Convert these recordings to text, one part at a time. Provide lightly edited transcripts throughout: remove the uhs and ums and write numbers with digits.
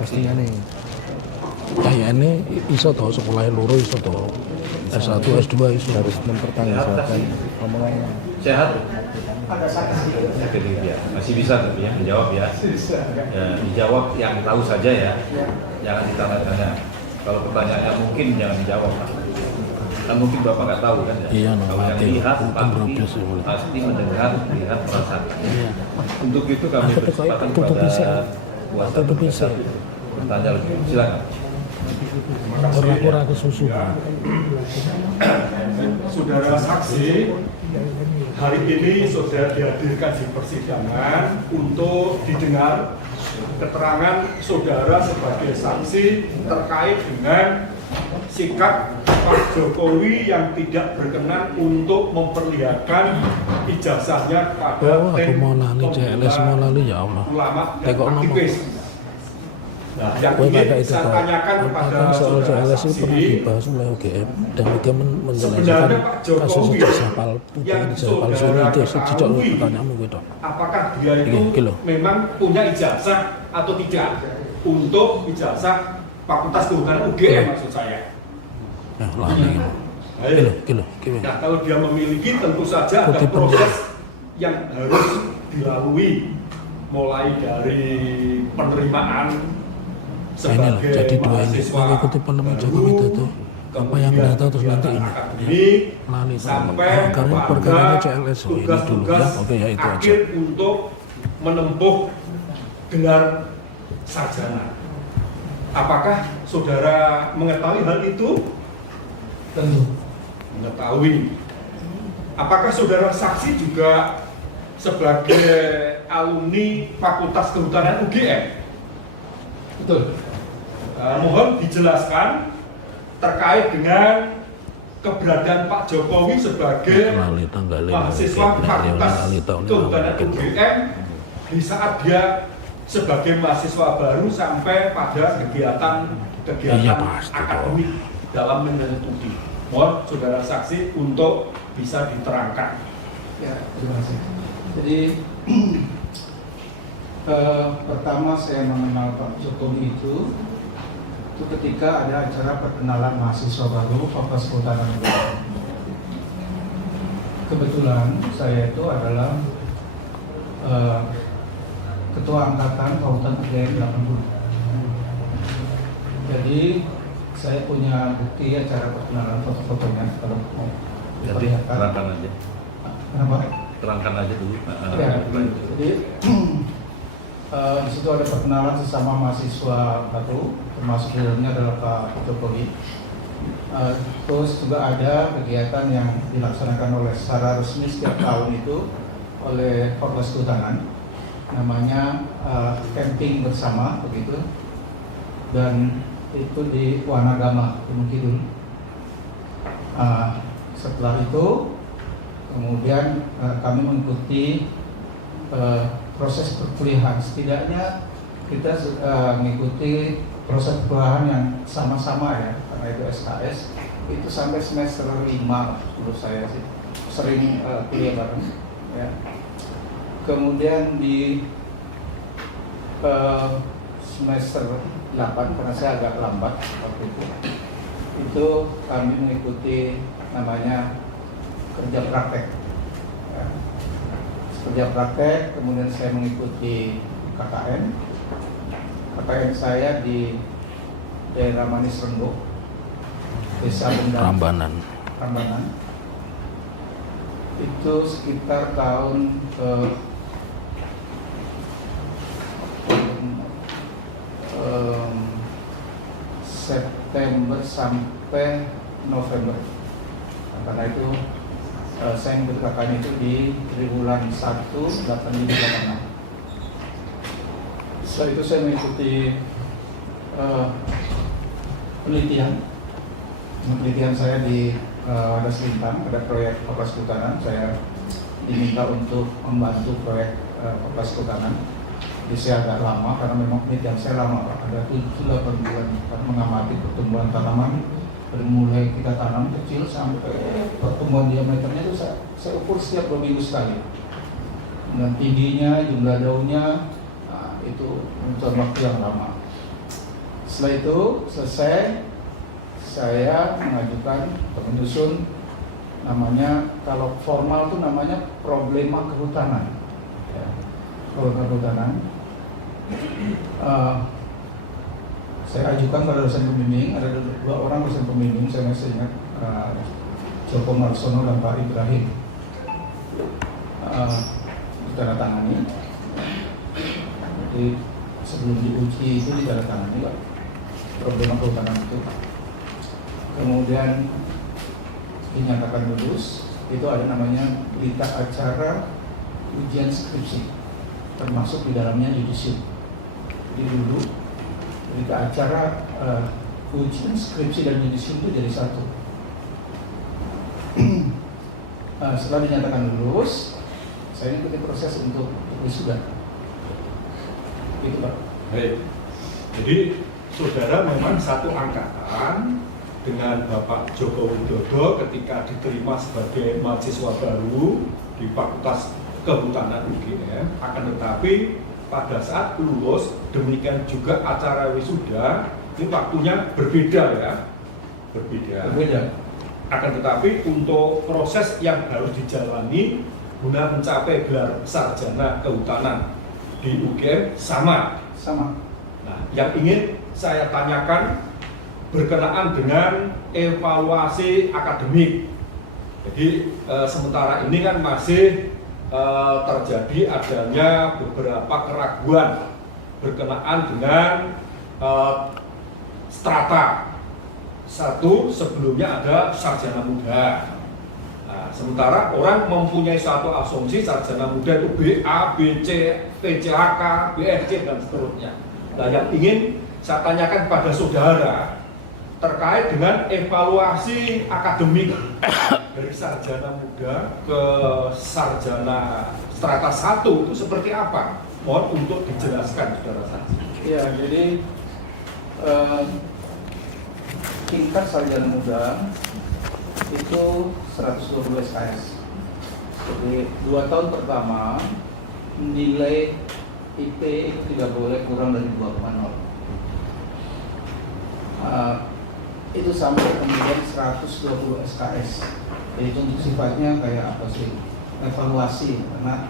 mestinya nih kayaknya iso toh sekolah loro iso toh S1 S2 iso harus mempertanggungjawabkan omongannya. Sehat? Sakit ya. Masih bisa tapi ya menjawab ya. Ya dijawab yang tahu saja ya. Jangan ditanya-tanya. Kalau pertanyaannya mungkin jangan dijawab. Kan mungkin Bapak nggak tahu kan ya. Iya, kalau yang lihat pasti mendengar, lihat, merasakan. iya. Untuk itu kami berkesempatan kepada kuasa bertanya lebih. Silakan. Kurang ke susu. Saudara saksi, hari ini saudara dihadirkan di persidangan untuk didengar keterangan saudara sebagai saksi terkait dengan sikap Pak Jokowi yang tidak berkenan untuk memperlihatkan ijazahnya pada tim ya Allah. ulama dan aktivis. Nah, yang ingin saya tanyakan kepada soal saudara CLS itu pernah saksi, dibahas oleh UGM dan UGM menjelaskan sebenarnya Pak kasus Jokowi ijazah palsu yang palsu saudara itu sejak ketahui, pertanyaanmu gitu. apakah dia itu Iki lho. memang punya ijazah atau tidak untuk ijazah Fakultas Kehutanan UGM maksud saya. Nah, lagi. Kilo. Nah, kalau dia memiliki tentu saja ada Kutipan proses yang harus dilalui mulai dari penerimaan Ini loh, sebagai jadi dua ini mahasiswa mengikuti parlemen Jokowi itu apa yang kemudian data terus nanti ini akademik, lali sampai karena pada perkaranya CLS ini dulu ya tugas-tugas oke ya itu aja akhir untuk menempuh gelar sarjana. Apakah saudara mengetahui hal itu? Tentu mengetahui. Apakah saudara saksi juga sebagai alumni Fakultas Kehutanan UGM? Betul. Mohon dijelaskan terkait dengan keberadaan Pak Jokowi sebagai mahasiswa Fakultas Kehutanan UGM di saat dia sebagai mahasiswa baru sampai pada kegiatan akademik dalam menuntut studi. Mohon saudara saksi untuk bisa diterangkan. Ya, terima kasih. Jadi pertama saya mengenal Pak Jokowi itu ketika ada acara perkenalan mahasiswa baru Fakultas Kehutanan UGM. Kebetulan saya itu adalah ketua angkatan Fakultas UGM 80. Jadi saya punya bukti acara perkenalan foto-fotonya kalau mau Jadi terangkan aja. Kenapa? Terangkan aja dulu. Ya, jadi di situ ada perkenalan sesama mahasiswa baru, termasuk di dalamnya adalah Pak Jokowi. Terus juga ada kegiatan yang dilaksanakan oleh secara resmi setiap tahun itu oleh Fakultas Kehutanan, namanya camping bersama begitu, dan itu di Wanagama, Gunung Kidul. Setelah itu kemudian kami mengikuti proses perkuliahan. Setidaknya kita mengikuti proses perkuliahan yang sama-sama ya, karena itu SKS itu sampai semester 5 menurut saya sih sering kuliah bareng ya. Kemudian di semester 8 karena saya agak lambat waktu itu kami mengikuti namanya kerja praktek ya. Kerja praktek, kemudian saya mengikuti KKN saya di daerah Manis Rembuk, Desa Bendang, Rambanan. Itu sekitar tahun September sampai November. Nah, karena itu saya mengikuti KKN itu di triwulan 1 8586. Setelah itu saya mengikuti penelitian saya di Wadas Lintang, ada proyek Fakultas Kehutanan. Saya diminta untuk membantu proyek Fakultas Kehutanan. Jadi saya agak lama karena memang penelitian saya lama, Pak. Ada 7-8 bulan karena mengamati pertumbuhan tanaman dari mulai kita tanam kecil sampai pertumbuhan diameternya itu saya ukur setiap 2 minggu sekali. Dan tingginya, jumlah daunnya, nah, itu butuh waktu yang lama. Setelah itu selesai, saya mengajukan atau menyusun namanya, kalau formal itu namanya problema kehutanan. Ya, problema kehutanan. Saya ajukan pada dosen pembimbing, ada 2 orang dosen pembimbing, saya masih ingat, Joko Marsono dan Pak Ibrahim. Ditandatangani. Jadi sebelum diuji itu ditandatangani Pak, problema kehutanan itu. Kemudian dinyatakan lulus, itu ada namanya berita acara ujian skripsi, termasuk di dalamnya yudisium. Jadi dulu berita acara ujian skripsi dan yudisium itu jadi satu. Setelah dinyatakan lulus, saya ikuti proses untuk wisuda. Itu Pak. Baik. Jadi saudara memang satu angkatan dengan Bapak Joko Widodo ketika diterima sebagai mahasiswa baru di Fakultas Kehutanan UGM. Akan tetapi pada saat lulus, demikian juga acara wisuda, ini waktunya berbeda ya, berbeda. Akan tetapi untuk proses yang harus dijalani guna mencapai gelar sarjana kehutanan di UGM sama. Nah, yang ingin saya tanyakan berkenaan dengan evaluasi akademik. Jadi sementara ini kan masih terjadi adanya beberapa keraguan berkenaan dengan strata. Satu, sebelumnya ada sarjana muda. Nah, sementara orang mempunyai satu asumsi sarjana muda itu B, A, B, C, PCHK, BFC dan seterusnya. Nah, yang ingin saya tanyakan pada saudara terkait dengan evaluasi akademik dari sarjana muda ke sarjana strata 1 itu seperti apa? Mohon untuk dijelaskan saudara saksi. Ya, jadi tingkat sarjana muda itu 120 SKS. Jadi 2 tahun pertama nilai IP itu tidak boleh kurang dari 2,0. Itu sampai kemudian 120 SKS. Jadi itu untuk sifatnya kayak apa sih? Evaluasi, karena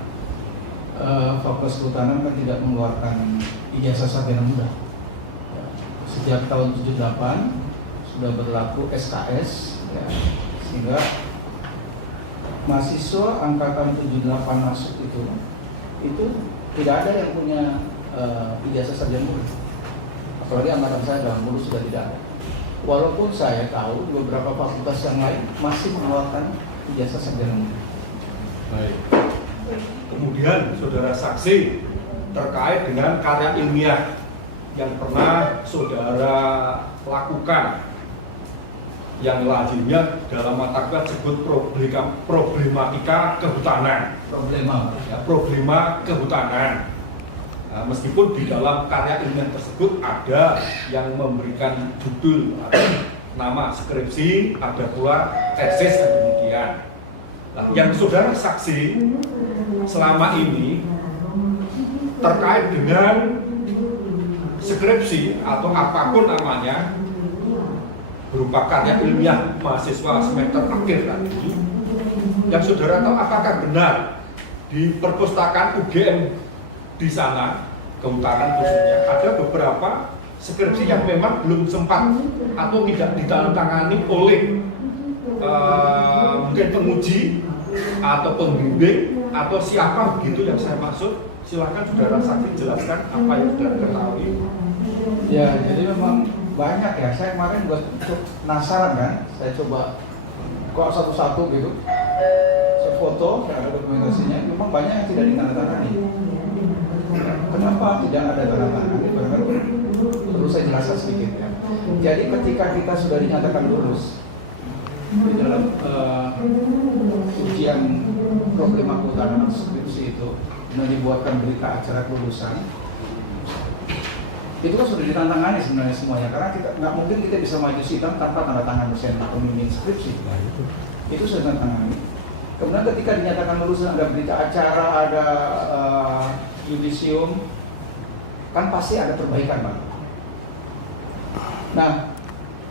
Fakultas Kehutanan kan tidak mengeluarkan ijazah sarjana muda. Ya, sejak tahun 78 sudah berlaku SKS, ya, sehingga mahasiswa angkatan 78 masuk itu tidak ada yang punya ijazah sarjana muda. Apalagi angkatan saya dalam lulus sudah tidak ada. Walaupun saya tahu di beberapa fakultas yang lain masih mengeluarkan ijazah sarjana muda. Baik. Kemudian saudara saksi terkait dengan karya ilmiah yang pernah saudara lakukan, yang lazimnya dalam mata kuliah disebut problematika kehutanan. Problema kehutanan. Nah, meskipun di dalam karya ilmiah tersebut ada yang memberikan judul atau nama skripsi, ada pula tesis dan demikian. Nah, yang saudara saksi selama ini terkait dengan skripsi atau apapun namanya berupa karya ilmiah mahasiswa semester akhir tadi, yang saudara tahu apakah benar di perpustakaan UGM di sana, kehutanan khususnya, ada beberapa skripsi yang memang belum sempat atau tidak ditandatangani oleh mungkin penguji atau pembimbing atau siapa begitu yang saya maksud. Silakan saudara saksi jelaskan apa yang sudah diketahui. Ya, jadi memang banyak ya. Saya kemarin buat penasaran kan, saya coba kok satu-satu gitu. Saya foto, saya ada dokumentasinya. Memang banyak yang tidak ditandatangani. Kenapa tidak ada tanda tangan? Perlu saya jelaskan sedikit ya. Jadi ketika kita sudah dinyatakan lulus di dalam ujian problema kehutanan skripsi itu, dan dibuatkan berita acara kelulusan, itu kan sudah ditandatangani sebenarnya semuanya, karena kita nggak mungkin kita bisa maju sidang tanpa tanda tangan dosen pembimbing skripsi. Itu sudah ditandatangani. Kemudian ketika dinyatakan lulus ada berita acara, ada yudisium, kan pasti ada perbaikan Pak. Nah,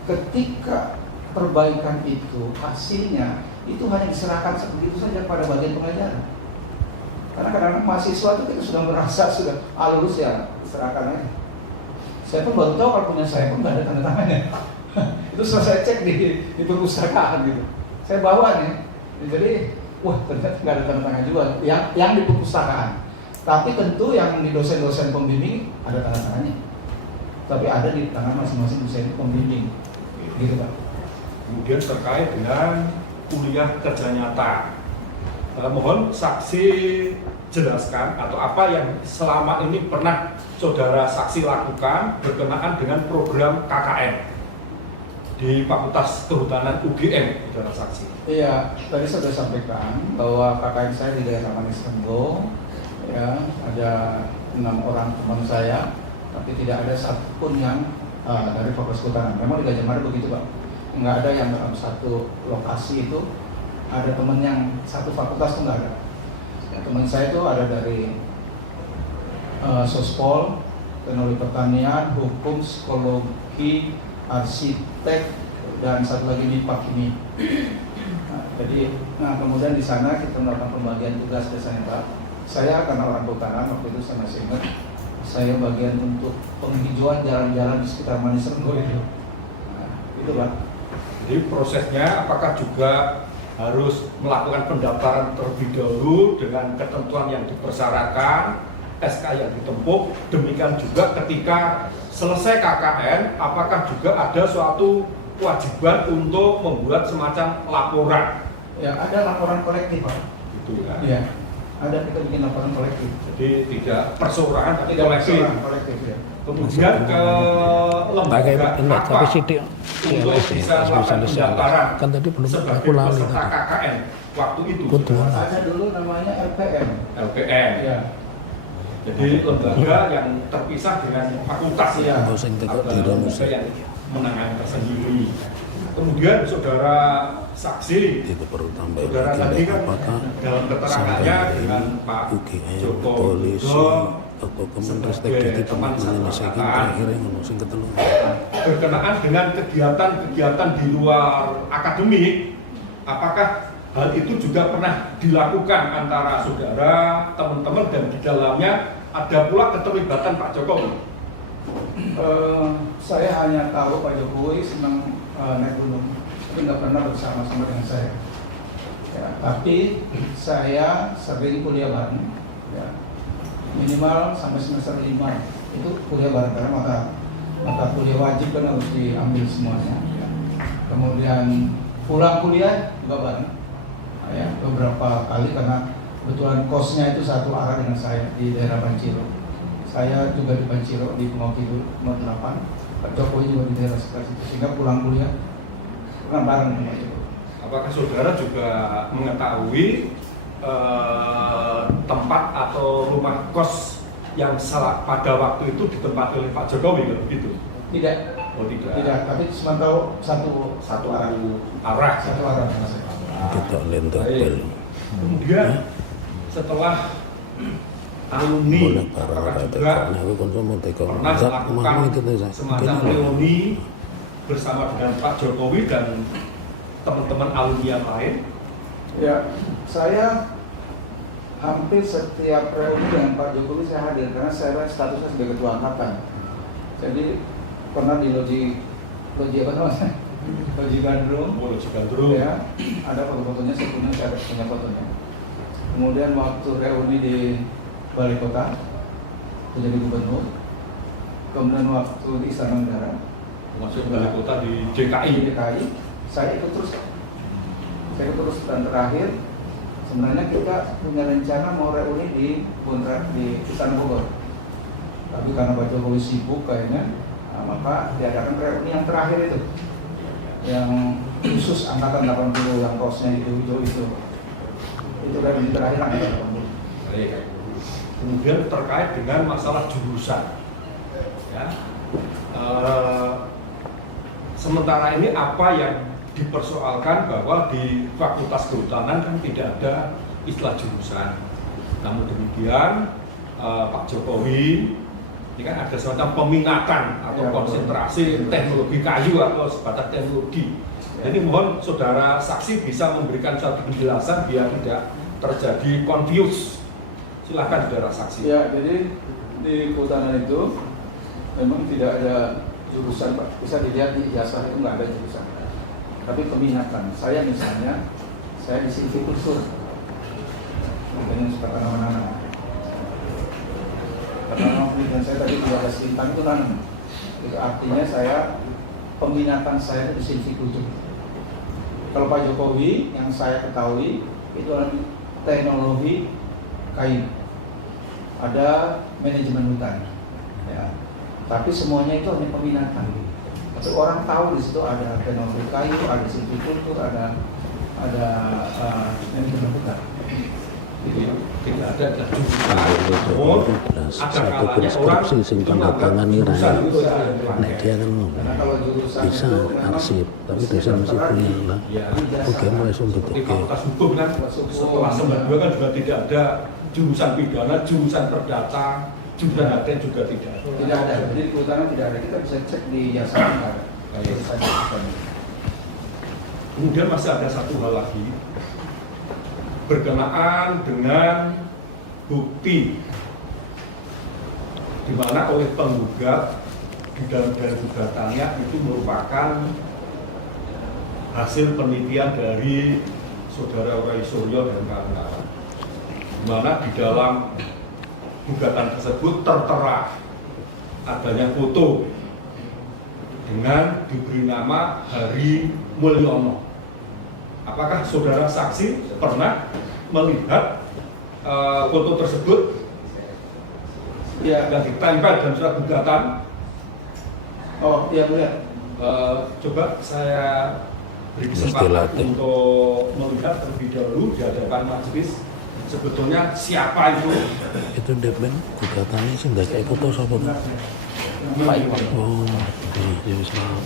ketika perbaikan itu hasilnya itu hanya diserahkan sebegitu saja pada bagian pengajaran. Karena kadang-kadang mahasiswa itu kita sudah merasa sudah lulus ya, diserahkan aja. Saya pun baru tahu kalau punya saya pun nggak ada tanda tangannya. Itu setelah saya cek di perpustakaan gitu. Saya bawa nih, jadi wah ternyata nggak ada tanda tangan juga yang di perpustakaan. Tapi tentu yang di dosen-dosen pembimbing ada tanda tangannya. Tapi ada di tangan masing-masing dosen pembimbing, gitu Pak. Kemudian terkait dengan kuliah kerja nyata, mohon saksi jelaskan atau apa yang selama ini pernah saudara saksi lakukan berkenaan dengan program KKN di Fakultas Kehutanan UGM, saudara saksi. Iya, tadi saya sudah sampaikan bahwa KKN saya di daerah Manis Tenggo, ya ada 6 orang teman saya, tapi tidak ada satupun yang dari Fakultas Kehutanan. Memang di Gajah Mada begitu Pak, nggak ada yang dalam satu lokasi itu ada teman yang satu fakultas itu nggak ada. Ya, teman saya itu ada dari Sospol, Teknologi Pertanian, Hukum, Psikologi, Arsitek, dan satu lagi MIPA ini. Nah, kemudian di sana kita melakukan pembagian tugas biasanya Pak. Saya karena orang Kehutanan waktu itu saya masih ingat, saya bagian untuk penghijauan jalan-jalan di sekitar Manis Tenggo itu. Nah, itu Pak. Jadi prosesnya apakah juga harus melakukan pendaftaran terlebih dahulu dengan ketentuan yang dipersyaratkan, SK yang ditempuh, demikian juga ketika selesai KKN, apakah juga ada suatu kewajiban untuk membuat semacam laporan? Ya, ada laporan kolektif Pak. Gitu ya. Iya, ada kita bikin laporan kolektif. Jadi tidak perseorangan tapi Tidak kolektif. kolektif ya. Kemudian ke lembaga apa sidik untuk bisa melakukan pendaftaran kan tadi belum sebagai aku lali peserta tadi. KKN waktu itu. Betul. Ada dulu namanya LPM. LPM. Ya. Jadi lembaga yang terpisah dengan fakultas Iya. ya. Dosen Ada tegak di lembaga yang menangani tersendiri. Kemudian saudara saksi, Itu perlu tambah saudara tadi kan apakah dalam keterangannya dengan Pak UGM, Joko polisi, Widodo atau Kementerian sebagai Teknik teman menyelesaikan seangkatan terakhir yang ngomong ketelu. berkenaan dengan kegiatan-kegiatan di luar akademik, apakah hal itu juga pernah dilakukan antara saudara, teman-teman, dan di dalamnya ada pula keterlibatan Pak Jokowi? Saya hanya tahu Pak Jokowi senang naik gunung, tapi nggak pernah bersama-sama dengan saya. Ya, tapi saya sering kuliah bareng, ya, minimal sampai semester 5 itu kuliah bareng karena mata kuliah wajib kan harus diambil semuanya. Ya. Kemudian pulang kuliah juga bareng, ya, beberapa kali karena kebetulan kosnya itu satu arah dengan saya di daerah Panciro. Saya juga di Panciro di Pengauki nomor 8, Pak Jokowi juga di daerah sekitar situ, sehingga pulang kuliah pernah bareng dengan Pak Jokowi. Apakah saudara juga mengetahui tempat atau rumah kos yang pada waktu itu ditempati oleh Pak Jokowi begitu? Tidak, Oh tidak. tidak, tapi cuma tahu satu arah. arah. Satu arah. Kita lentabel. Kemudian setelah alumni, Boleh para apakah rata juga aku konsum teko. pernah melakukan semacam reuni bersama dengan Pak Jokowi dan teman-teman alumni yang lain? Ya, saya hampir setiap reuni dengan Pak Jokowi saya hadir karena saya statusnya sebagai ketua angkatan. Jadi pernah di loji apa namanya? Loji Gandrung. Oh, Loji Gandrung. Ya, ada foto-fotonya, saya punya fotonya. Kemudian waktu reuni di Balai Kota, menjadi gubernur. Kemudian waktu di Istana Negara, Masuk Balai Kota di DKI. di DKI, saya ikut terus. Dan terakhir, sebenarnya kita punya rencana mau reuni di Istana Bogor. Tapi karena Pak Jokowi sibuk kayaknya, maka diadakan reuni yang terakhir itu, yang khusus angkatan 80 yang kosnya itu. Itu reuni terakhir angkatan 80. Baik. Kemudian terkait dengan masalah jurusan, ya. Sementara ini apa yang dipersoalkan bahwa di Fakultas Kehutanan kan tidak ada istilah jurusan. Namun demikian Pak Jokowi Ini kan ada semacam peminatan atau konsentrasi teknologi kayu atau sebatas teknologi. Jadi mohon saudara saksi bisa memberikan suatu penjelasan biar tidak terjadi confuse. Silakan saudara saksi. Ya, jadi di kehutanan itu memang tidak ada jurusan, Pak. Bisa dilihat di ijazah itu nggak ada jurusan. Tapi peminatan. Saya misalnya, saya di silvikultur. Makanya suka tanaman-tanaman. Karena penelitian saya tadi 12 lintang itu tanam. Itu artinya peminatan saya itu di silvikultur. Kalau Pak Jokowi yang saya ketahui itu adalah teknologi kayu, ada manajemen hutan, ya. Tapi semuanya itu hanya peminatan. Tapi orang tahu di situ ada teknologi kayu, ada silvikultur, ada manajemen hutan. Jadi tidak ada jurusan. Satu preskripsi sing tanda tangan nira. Nek dia kan ngomong bisa arsip, tapi dosen mesti punya lah. Oke, mulai sumber Di fakultas hukum kan setelah 92 kan juga tidak ada jurusan pidana, jurusan perdata, jurusan ATN juga tidak ada. Tidak ada. Jadi di kehutanan tidak ada. Kita bisa cek di ijazah nggak ada. Kemudian masih ada satu hal lagi berkenaan dengan bukti di mana oleh penggugat di dalam gugatannya itu merupakan hasil penelitian dari saudara Roy Suryo dan kawan-kawan, di mana di dalam gugatan tersebut tertera adanya foto dengan diberi nama Hari Mulyono. Apakah saudara saksi pernah melihat foto tersebut yang ditempel dalam surat gugatan? Oh iya boleh. Coba saya beri kesempatan untuk melihat terlebih dahulu di hadapan majelis. Sebetulnya siapa itu? Itu depan gugatannya sih nggak kayak foto siapa tuh? Oh, iya salah.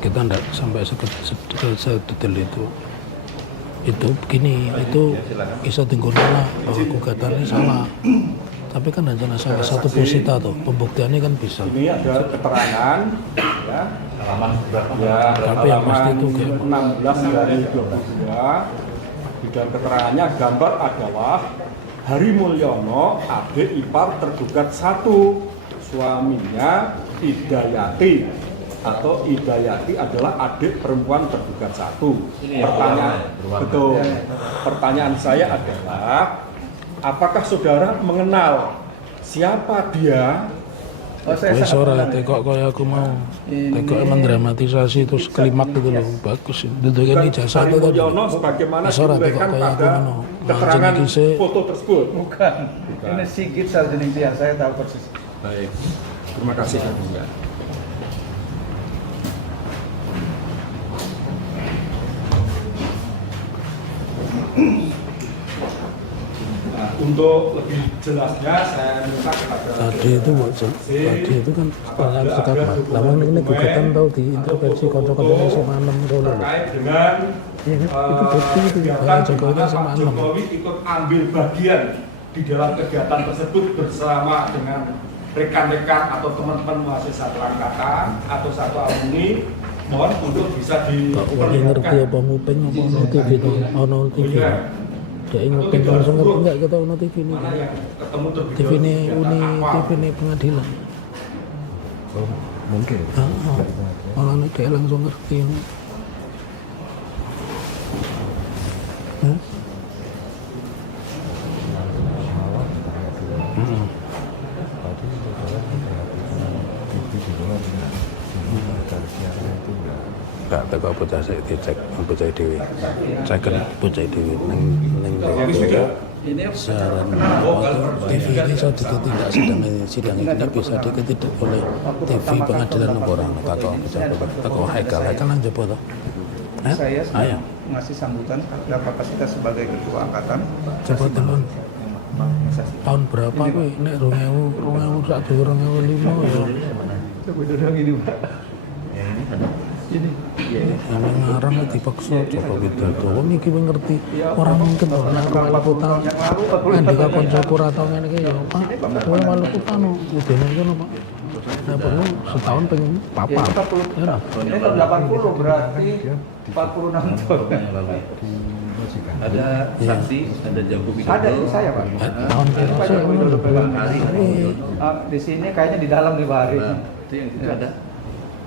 Kita enggak sampai sedetail itu. Itu begini, itu bisa tinggalnya bahwa gugatannya salah. Tapi kan hanya sampai satu posita tuh, pembuktiannya kan bisa. Ini ada keterangan, ya. Halaman berapa? Ya, Tapi yang pasti itu kayak 16 dari 22. Di dalam keterangannya gambar adalah Hari Mulyono, adik ipar tergugat 1, suaminya Hidayati. Atau Hidayati adalah adik perempuan tergugat 1. Pertanyaan saya adalah, apakah saudara mengenal siapa dia? Wes ora tekok kaya aku mau. Tekok emang dramatisasi terus klimak gitu loh. Bagus. Duduknya ijazah itu tadi. Mulyono sebagaimana diberikan pada keterangan foto tersebut. Bukan. Ini Sigit Sarjenitia, saya tahu persis. Baik. Terima kasih Kak Bunda. Nah, untuk lebih jelasnya saya minta kepada Tadi itu kan banyak sekali. Lama ini gugatan tahu diintervensi kontrol-kontrolnya semalam dulu. terkait dengan Itu bukti itu kegiatan di Jokowi mana Pak semalam. Jokowi ikut ambil bagian di dalam kegiatan tersebut bersama dengan rekan-rekan atau teman-teman mahasiswa angkatan atau satu alumni. Mohon untuk bisa Pak Wali ngerti apa nguping apa ono TV itu, ono TV. Dia nguping langsung ngerti enggak kita ono TV ini. mana yang ketemu terlebih TV ini uni TV ini pengadilan. Mungkin. Malah nek dia langsung ngerti ini. Enggak tak apa bocah saya dicek bocah dhewe. Ceken bocah dhewe ning siaran TV ini saya juga tidak sidang ini bisa diketidak oleh TV pengadilan nomor orang takut Haikal nang jaba to. Saya Ayo ngasih sambutan kapasitas sebagai ketua angkatan. coba teman tahun berapa kuwi nek 2000 sak 2005 ya. Coba duduk ini, Pak. Emang ngarang dipaksa Joko Widodo. Wong iki wis ngerti ora mungkin to nek Maluku Utara. Andika koncoku ora tau ngene iki ya Pak. Kowe Maluku Utara udene ngono Pak. Nah, perlu setahun pengen papa. Ya, ini tahun 80 berarti 46 tahun yang lalu. Ada saksi, ada Joko Widodo. ada ini saya Pak. tahun Ini Pak Joko Widodo pegang hari. Di sini kayaknya di dalam di Pak Hari. Itu yang itu ada.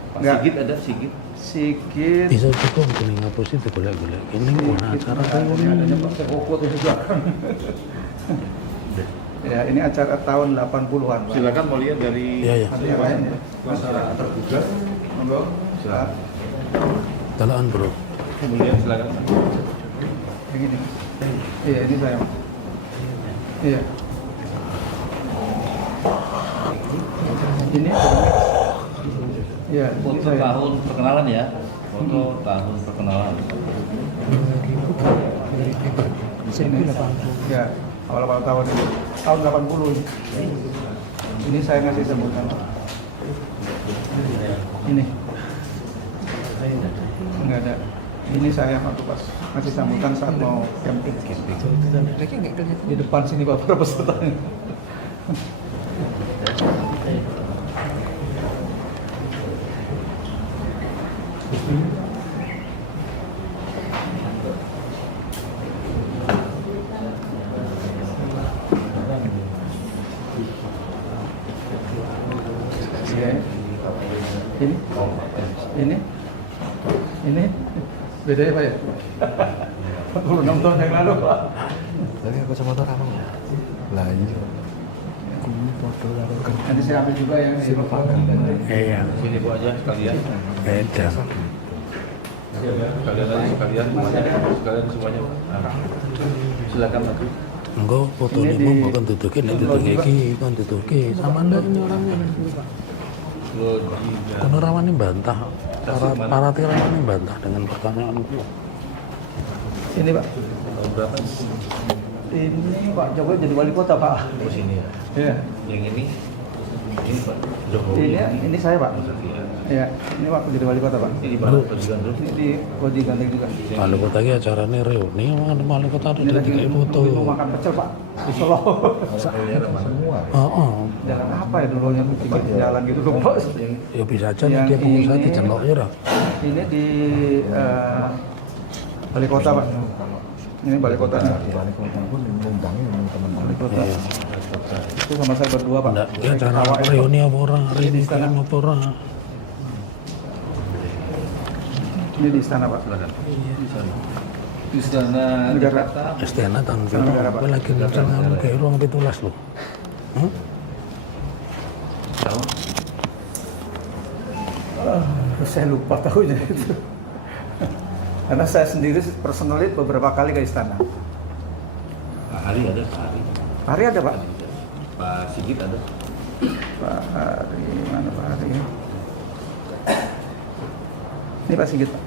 Pak Enggak. Sigit ada, Sigit. Sigit. bisa cukup kene ngapus itu golek-golek. Ini ora acara kaya Adanya ngono. Pak Sekokot itu juga. Ya, ini acara tahun 80-an Pak. Silakan mau lihat dari Iya, iya. Ada yang lain ya? Masalah tergugat. Monggo. Silakan. Dalaan, Bro. Mau lihat silakan. Begini. Iya, ini saya. Iya. Ini iya, ini Foto saya. tahun perkenalan ya. Foto tahun perkenalan. Sini. Ya, awal-awal tahun ini. Tahun 80 ini. Ini saya ngasih sambutan. Ini. Enggak ada. Ini saya waktu pas ngasih sambutan saat mau camping. Di depan sini Bapak pesertanya. Ini beda ya Pak ya? 46 tahun yang lalu Pak. Tapi aku sama motor apa? Lah iya. Kuwi foto karo Nanti saya ambil juga yang di Bapak. Iya. Sini Bu aja sekalian. Beda. Sekalian aja sekalian semuanya. Nah, silakan Maju. Engko foto Ini ini mau di- kan duduke nek duduke iki kan duduke sama ndak ini orangnya. Logika. Kono rawani bantah. Para rawani bantah dengan pertanyaan itu. Ini Pak. Tahun berapa? Ini Pak Jokowi jadi wali kota Pak. Oh sini ya. Iya. Yang ini Pak Jokowi. Ini saya Pak. Satria. Iya. Ini waktu jadi wali kota Pak. Ini Pak Presiden dulu. Ini di Kodi Ganteng juga. Wali kota iki acarane reuni wali kota ada Ini lagi dikai foto. mau makan pecel Pak di Solo. semua. Heeh. Jalan apa ya dulunya tiba jalan gitu lupa. Ya bisa aja nih Yang dia pengusaha ini- dicelok ya dah. Ini di wali kota Pak. Ini wali kota. Balik kota pun ngundangin teman-teman. Wali kota. Itu sama saya berdua Pak. Ndak ya acara Awak itu. reuni apa ora? Reuni Di istana. film apa ora? Ini di istana Pak. Silakan. Di sana Negara. Istana tahun Istana negara, Pak. berapa? Lagi rencana kayak ruang 17 loh. Tahu? Saya lupa tahunya itu. Karena saya sendiri personally beberapa kali ke istana. Pak Hari ada, Pak Hari. Hari ada Pak. Pak Sigit ada. Pak Hari mana Pak Hari? Ini Pak Sigit. Pak.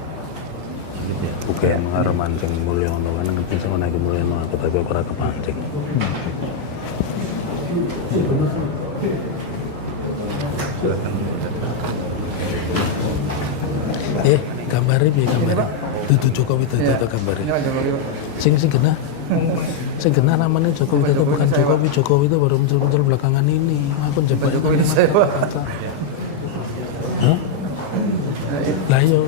Sigit ya. Bukan mengarah mancing mulia untuk kan ngerti sama naik mulia aku tapi aku ora kepancing. Silakan. Gambare piye gambare? Dudu Joko Widodo Iya. to gambare. Ini Pak Jokowi Pak. Sing genah. Sing genah namanya Joko Widodo bukan Jokowi itu baru muncul belakangan ini. Aku Pak jebak Jokowi ini saya Pak. Hah? Lah iya.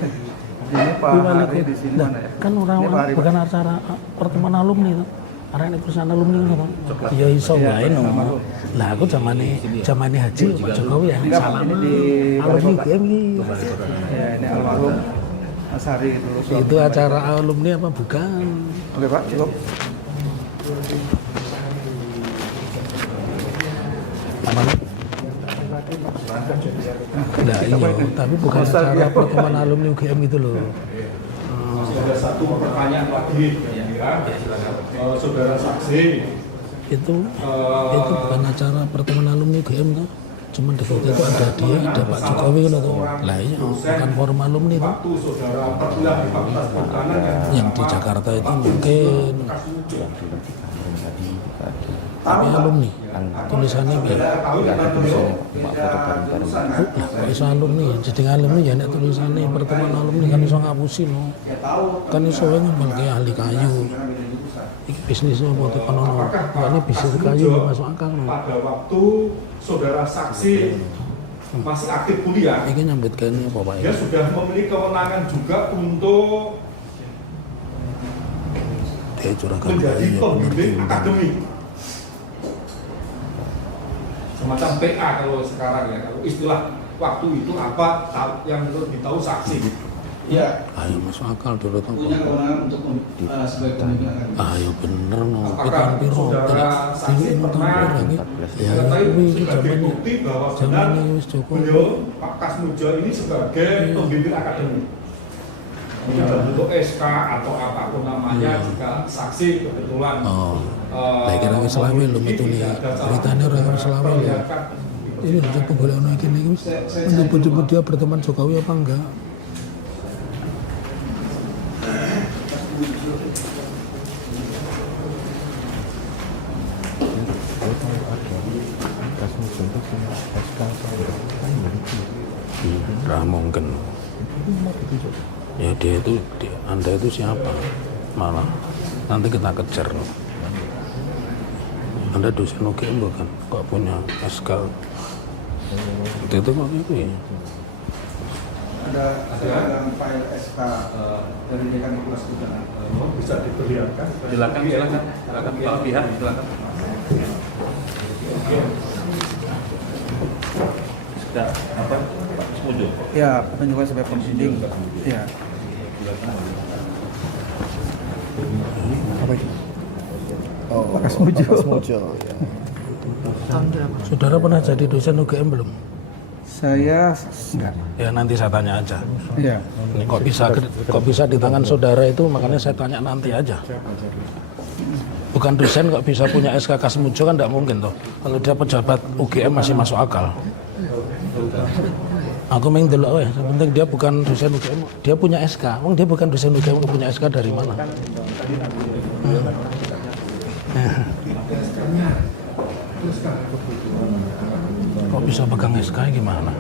Ini Pak Kuwi wali Hari kota. di sini Lah, mana ya? kan orang Ini Pak Hari, bukan Pak. acara pertemuan alumni itu. Arek nek perusahaan alumni ngono. Ya iso Iya, wae no. sama. Lah aku zamane haji Pak Jokowi ya Enggak, salam. ini di Alumni Kota. game iki. Ya, ini almarhum Mas Hari itu. Itu acara alumni apa bukan? Oke Pak, cukup. Aman. Nah iya, tapi bukan acara pertemuan alumni UGM gitu loh. Masih ada satu pertanyaan lagi, ya. Saudara saksi. Itu bukan acara pertemuan alumni UGM tuh. Cuman di foto itu ada dia, ada Pak Jokowi kan itu. Lah iya, bukan forum alumni itu. Waktu saudara terkuliah di Fakultas Kehutanan Yang di Jakarta itu mungkin tapi alumni. Tulisannya biar. Kok iso alumni? Jadi alumni ya nek tulisannya pertemuan alumni kan iso ngapusin no. Kan iso wae ngembal ke ahli kayu. Iki bisnisnya apa tuh penono? Ini bisnis kayu masuk akal no. pada waktu saudara saksi masih aktif kuliah, Iki nyambut kene apa Pak? dia sudah memiliki kewenangan juga untuk Dia curagan menjadi kayu. pembimbing akademik. Semacam PA kalau sekarang ya, kalau istilah waktu itu apa yang lebih tahu saksi. Ya, Ayo masuk akal dulu tuh. punya kewenangan untuk sebagai pemimpin akademik. Ayo bener no. Kita Apakah hampir saudara saksi pernah lagi. Ya mengetahui kuwi sebagai zaman bukti bahwa benar zaman wis Joko. beliau Pak Kasmujo ini sebagai pembimbing akademik? Mungkin dalam bentuk SK atau apapun namanya jika saksi kebetulan Oh. Lah kira wis selawe lho metu nih. Beritane orang selawe lho. Ini udah coba boleh ono iki iki wis menyebut dia berteman Jokowi apa enggak? Nah, mungkin. Ya Anda itu siapa? Malah nanti kita kejar. Anda dosen UGM bukan? Kok punya SK? Itu kok itu ya? Ada file SK dari Dekan Fakultas Kehutanan. Bisa diperlihatkan. Silakan Pak pihak silakan. Sudah apa? Pak Kasmujo. Ya, penunjukan sebagai pembimbing. Ya. Apa itu? Oh, Pak Kasmujo. Pak Kasmujo, ya. Saudara pernah jadi dosen UGM belum? Saya enggak. Ya nanti saya tanya aja. Iya. Ini kok bisa di tangan saudara itu, makanya saya tanya nanti aja. Bukan dosen kok bisa punya SK Kasmujo kan tidak mungkin toh. Kalau dia pejabat UGM masih masuk akal. Aku main dulu ya, penting dia bukan dosen UGM, dia punya SK. Wong dia bukan dosen UGM, punya SK dari mana? Kok bisa pegang SK gimana?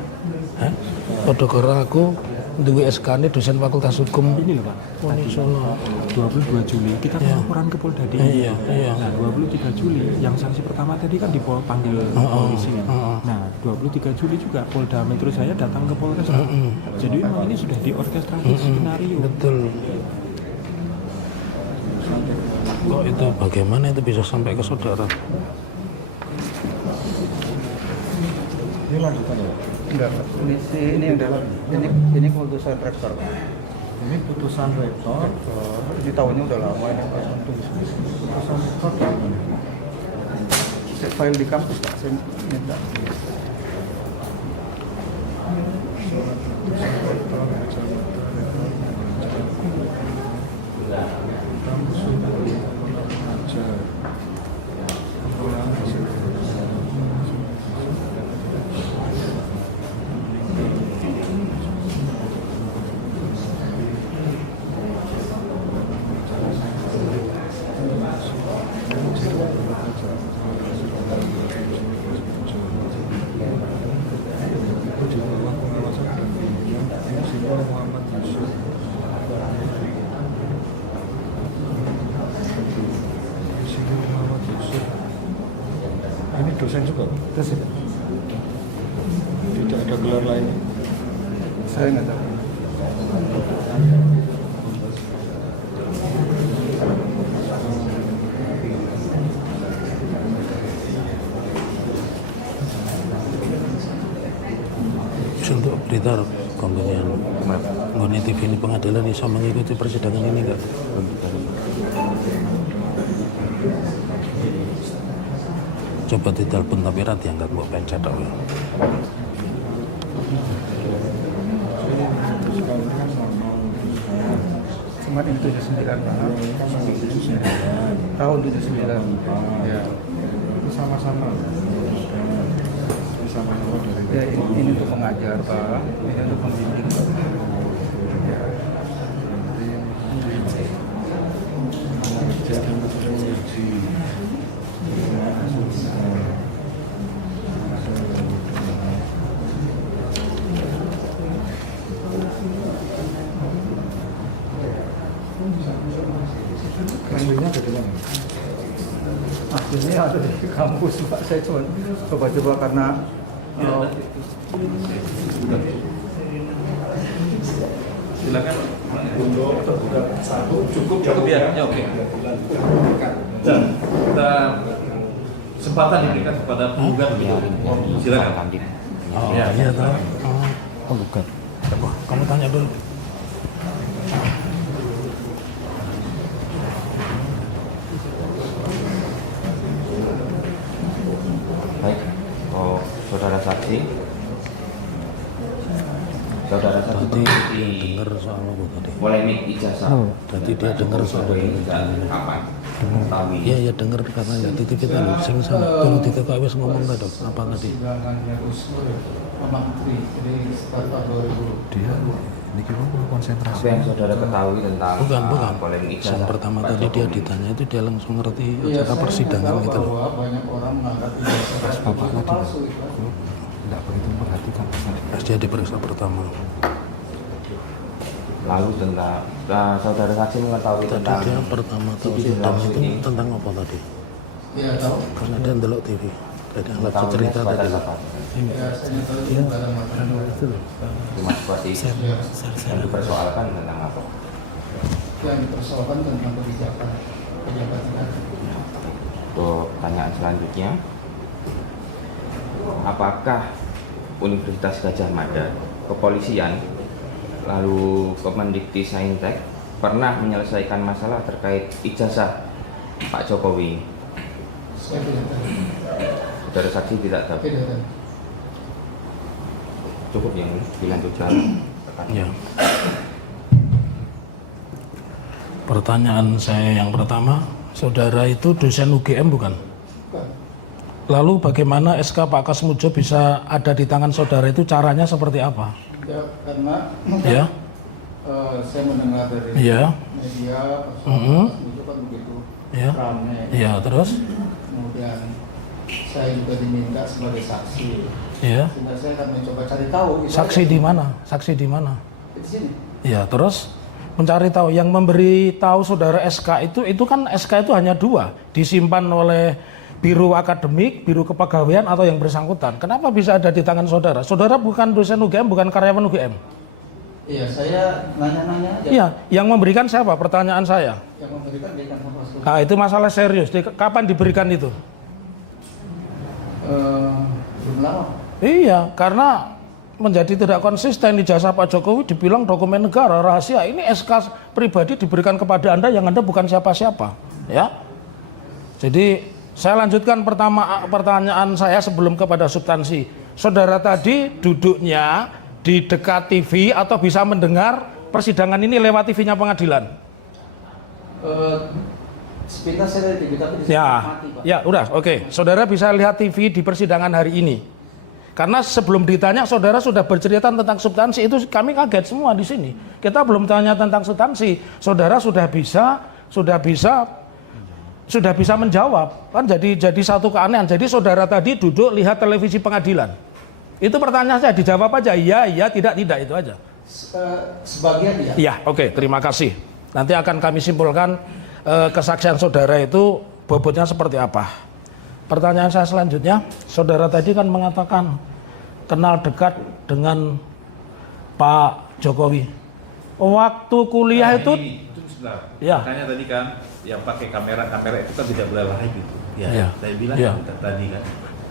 Pada kira aku duwe SK ini dosen Fakultas Hukum Ini loh Pak, tadi Solo. 22 Juli kita kan laporan ke Polda DIY. Iya. Nah 23 Juli yang sanksi pertama tadi kan dipanggil polisi kan. Nah 23 Juli juga Polda Metro Jaya datang ke Polres. Jadi memang ini sudah diorkestrasi skenario. Betul. Kok itu bagaimana itu bisa sampai ke saudara? Ini lanjutan ya? Enggak, Pak. Ini adalah ini keputusan rektor. Ini putusan rektor. Di tahunnya udah lama ini Pak. Putusan rektor yang mana? File di kampus Pak, saya minta. Ini dosen juga? Dosen. Tidak ada gelar lain? Saya nggak tahu. Untuk berita kontennya Ngoni TV ini pengadilan bisa mengikuti persidangan ini enggak? Coba ditelepon tapi rati angkat mau pencet dong. Cuma ini 79 Pak. Tahun 79. Ya. Itu sama-sama. Sama-sama Ya, ini untuk mengajar Pak, ini untuk membimbing. Ya. Manualnya ada di mana? Aslinya ada di kampus Pak, saya cuma coba-coba karena Silakan. Untuk terbuka satu cukup Ya, oke. Dan kita kesempatan diberikan kepada penggugat begitu. Silakan. Oh Ya. iya tahu. Oh bukan. Coba kamu tanya dulu. Baik, saudara saksi, saudara saksi Tadi dia di dengar soal apa tadi? polemik ijazah. Tadi dia dengar soal ini dan apa? Tawi. Iya ya dengar katanya di TV tadi. Sing sana dulu di TV wis ngomong tadi apa tadi? persidangannya usul Pak Menteri, jadi sekitar 2000. Dia ini gimana konsentrasi? Apa yang saudara ketahui tentang Bukan. polemik Yang ijazah? pertama Pak tadi dia Jokowi? ditanya itu dia langsung ngerti Iya, acara saya persidangan tahu gitu loh. bahwa banyak orang menganggap ijazah Bapak itu tadi palsu itu. tidak begitu memperhatikan. Pas dia diperiksa pertama. Lalu tentang saudara saksi mengetahui Tadi tentang dia pertama tahu Jadi sidang langsung itu ini. tentang apa tadi? Iya tahu. Karena dia ndelok TV. Jadi lagi mengetahuinya cerita tadi. sebatas apa? Ya saya tahu itu barang makanan. Itu loh. Cuma seperti yang dipersoalkan tentang apa? Yang dipersoalkan tentang kebijakan pejabat negara. Untuk pertanyaan selanjutnya, apakah Universitas Gadjah Mada, kepolisian, lalu Kemendikti Saintek pernah menyelesaikan masalah terkait ijazah Pak Jokowi? Saya tidak tahu. Saudara saksi tidak tahu. Tidak tahu. Cukup yang dilanjutkan. Ya. Pertanyaan saya yang pertama, saudara itu dosen UGM bukan? Bukan. Lalu bagaimana SK Pak Kasmujo bisa ada di tangan saudara itu caranya seperti apa? Ya, karena Ya, saya mendengar dari ya, media Mhm. itu kan begitu ya, ramai. ya, terus, Kemudian saya juga diminta sebagai saksi. ya, Sehingga saya akan mencoba cari tahu. Itu saksi aja. di mana? Saksi di mana? Di sini. Ya, terus mencari tahu yang memberi tahu saudara SK itu kan SK itu hanya dua, disimpan oleh Biro Akademik, Biro Kepegawaian atau yang bersangkutan. Kenapa bisa ada di tangan saudara? Saudara bukan dosen UGM, bukan karyawan UGM. Iya, saya nanya-nanya aja. Iya, yang memberikan siapa? Pertanyaan saya. Yang memberikan dekan fakultas. Nah, itu masalah serius. Kapan diberikan itu? Belum lama. Iya, karena menjadi tidak konsisten ijazah Pak Jokowi dibilang dokumen negara rahasia. Ini SK pribadi diberikan kepada Anda yang Anda bukan siapa-siapa, ya. Jadi saya lanjutkan pertanyaan saya sebelum kepada substansi. Saudara tadi duduknya di dekat TV atau bisa mendengar persidangan ini lewat TV-nya pengadilan? Sepintas saya dari TV tapi di Ya, mati, Pak. ya udah, oke. Saudara bisa lihat TV di persidangan hari ini. Karena sebelum ditanya, saudara sudah bercerita tentang substansi, itu kami kaget semua di sini. Kita belum tanya tentang substansi, saudara sudah bisa menjawab. Kan jadi satu keanehan. Jadi saudara tadi duduk lihat televisi pengadilan. Itu pertanyaan saya, dijawab aja, iya, tidak, itu aja. Sebagian ya. Iya, oke, terima kasih. Nanti akan kami simpulkan kesaksian saudara itu bobotnya seperti apa. Pertanyaan saya selanjutnya, saudara tadi kan mengatakan kenal dekat dengan Pak Jokowi. Waktu kuliah Nah, itu, itu sebentar. Ya. Makanya tadi kan yang pakai kamera itu kan tidak boleh live gitu. Ya. Saya bilang Ya. kan tadi kan.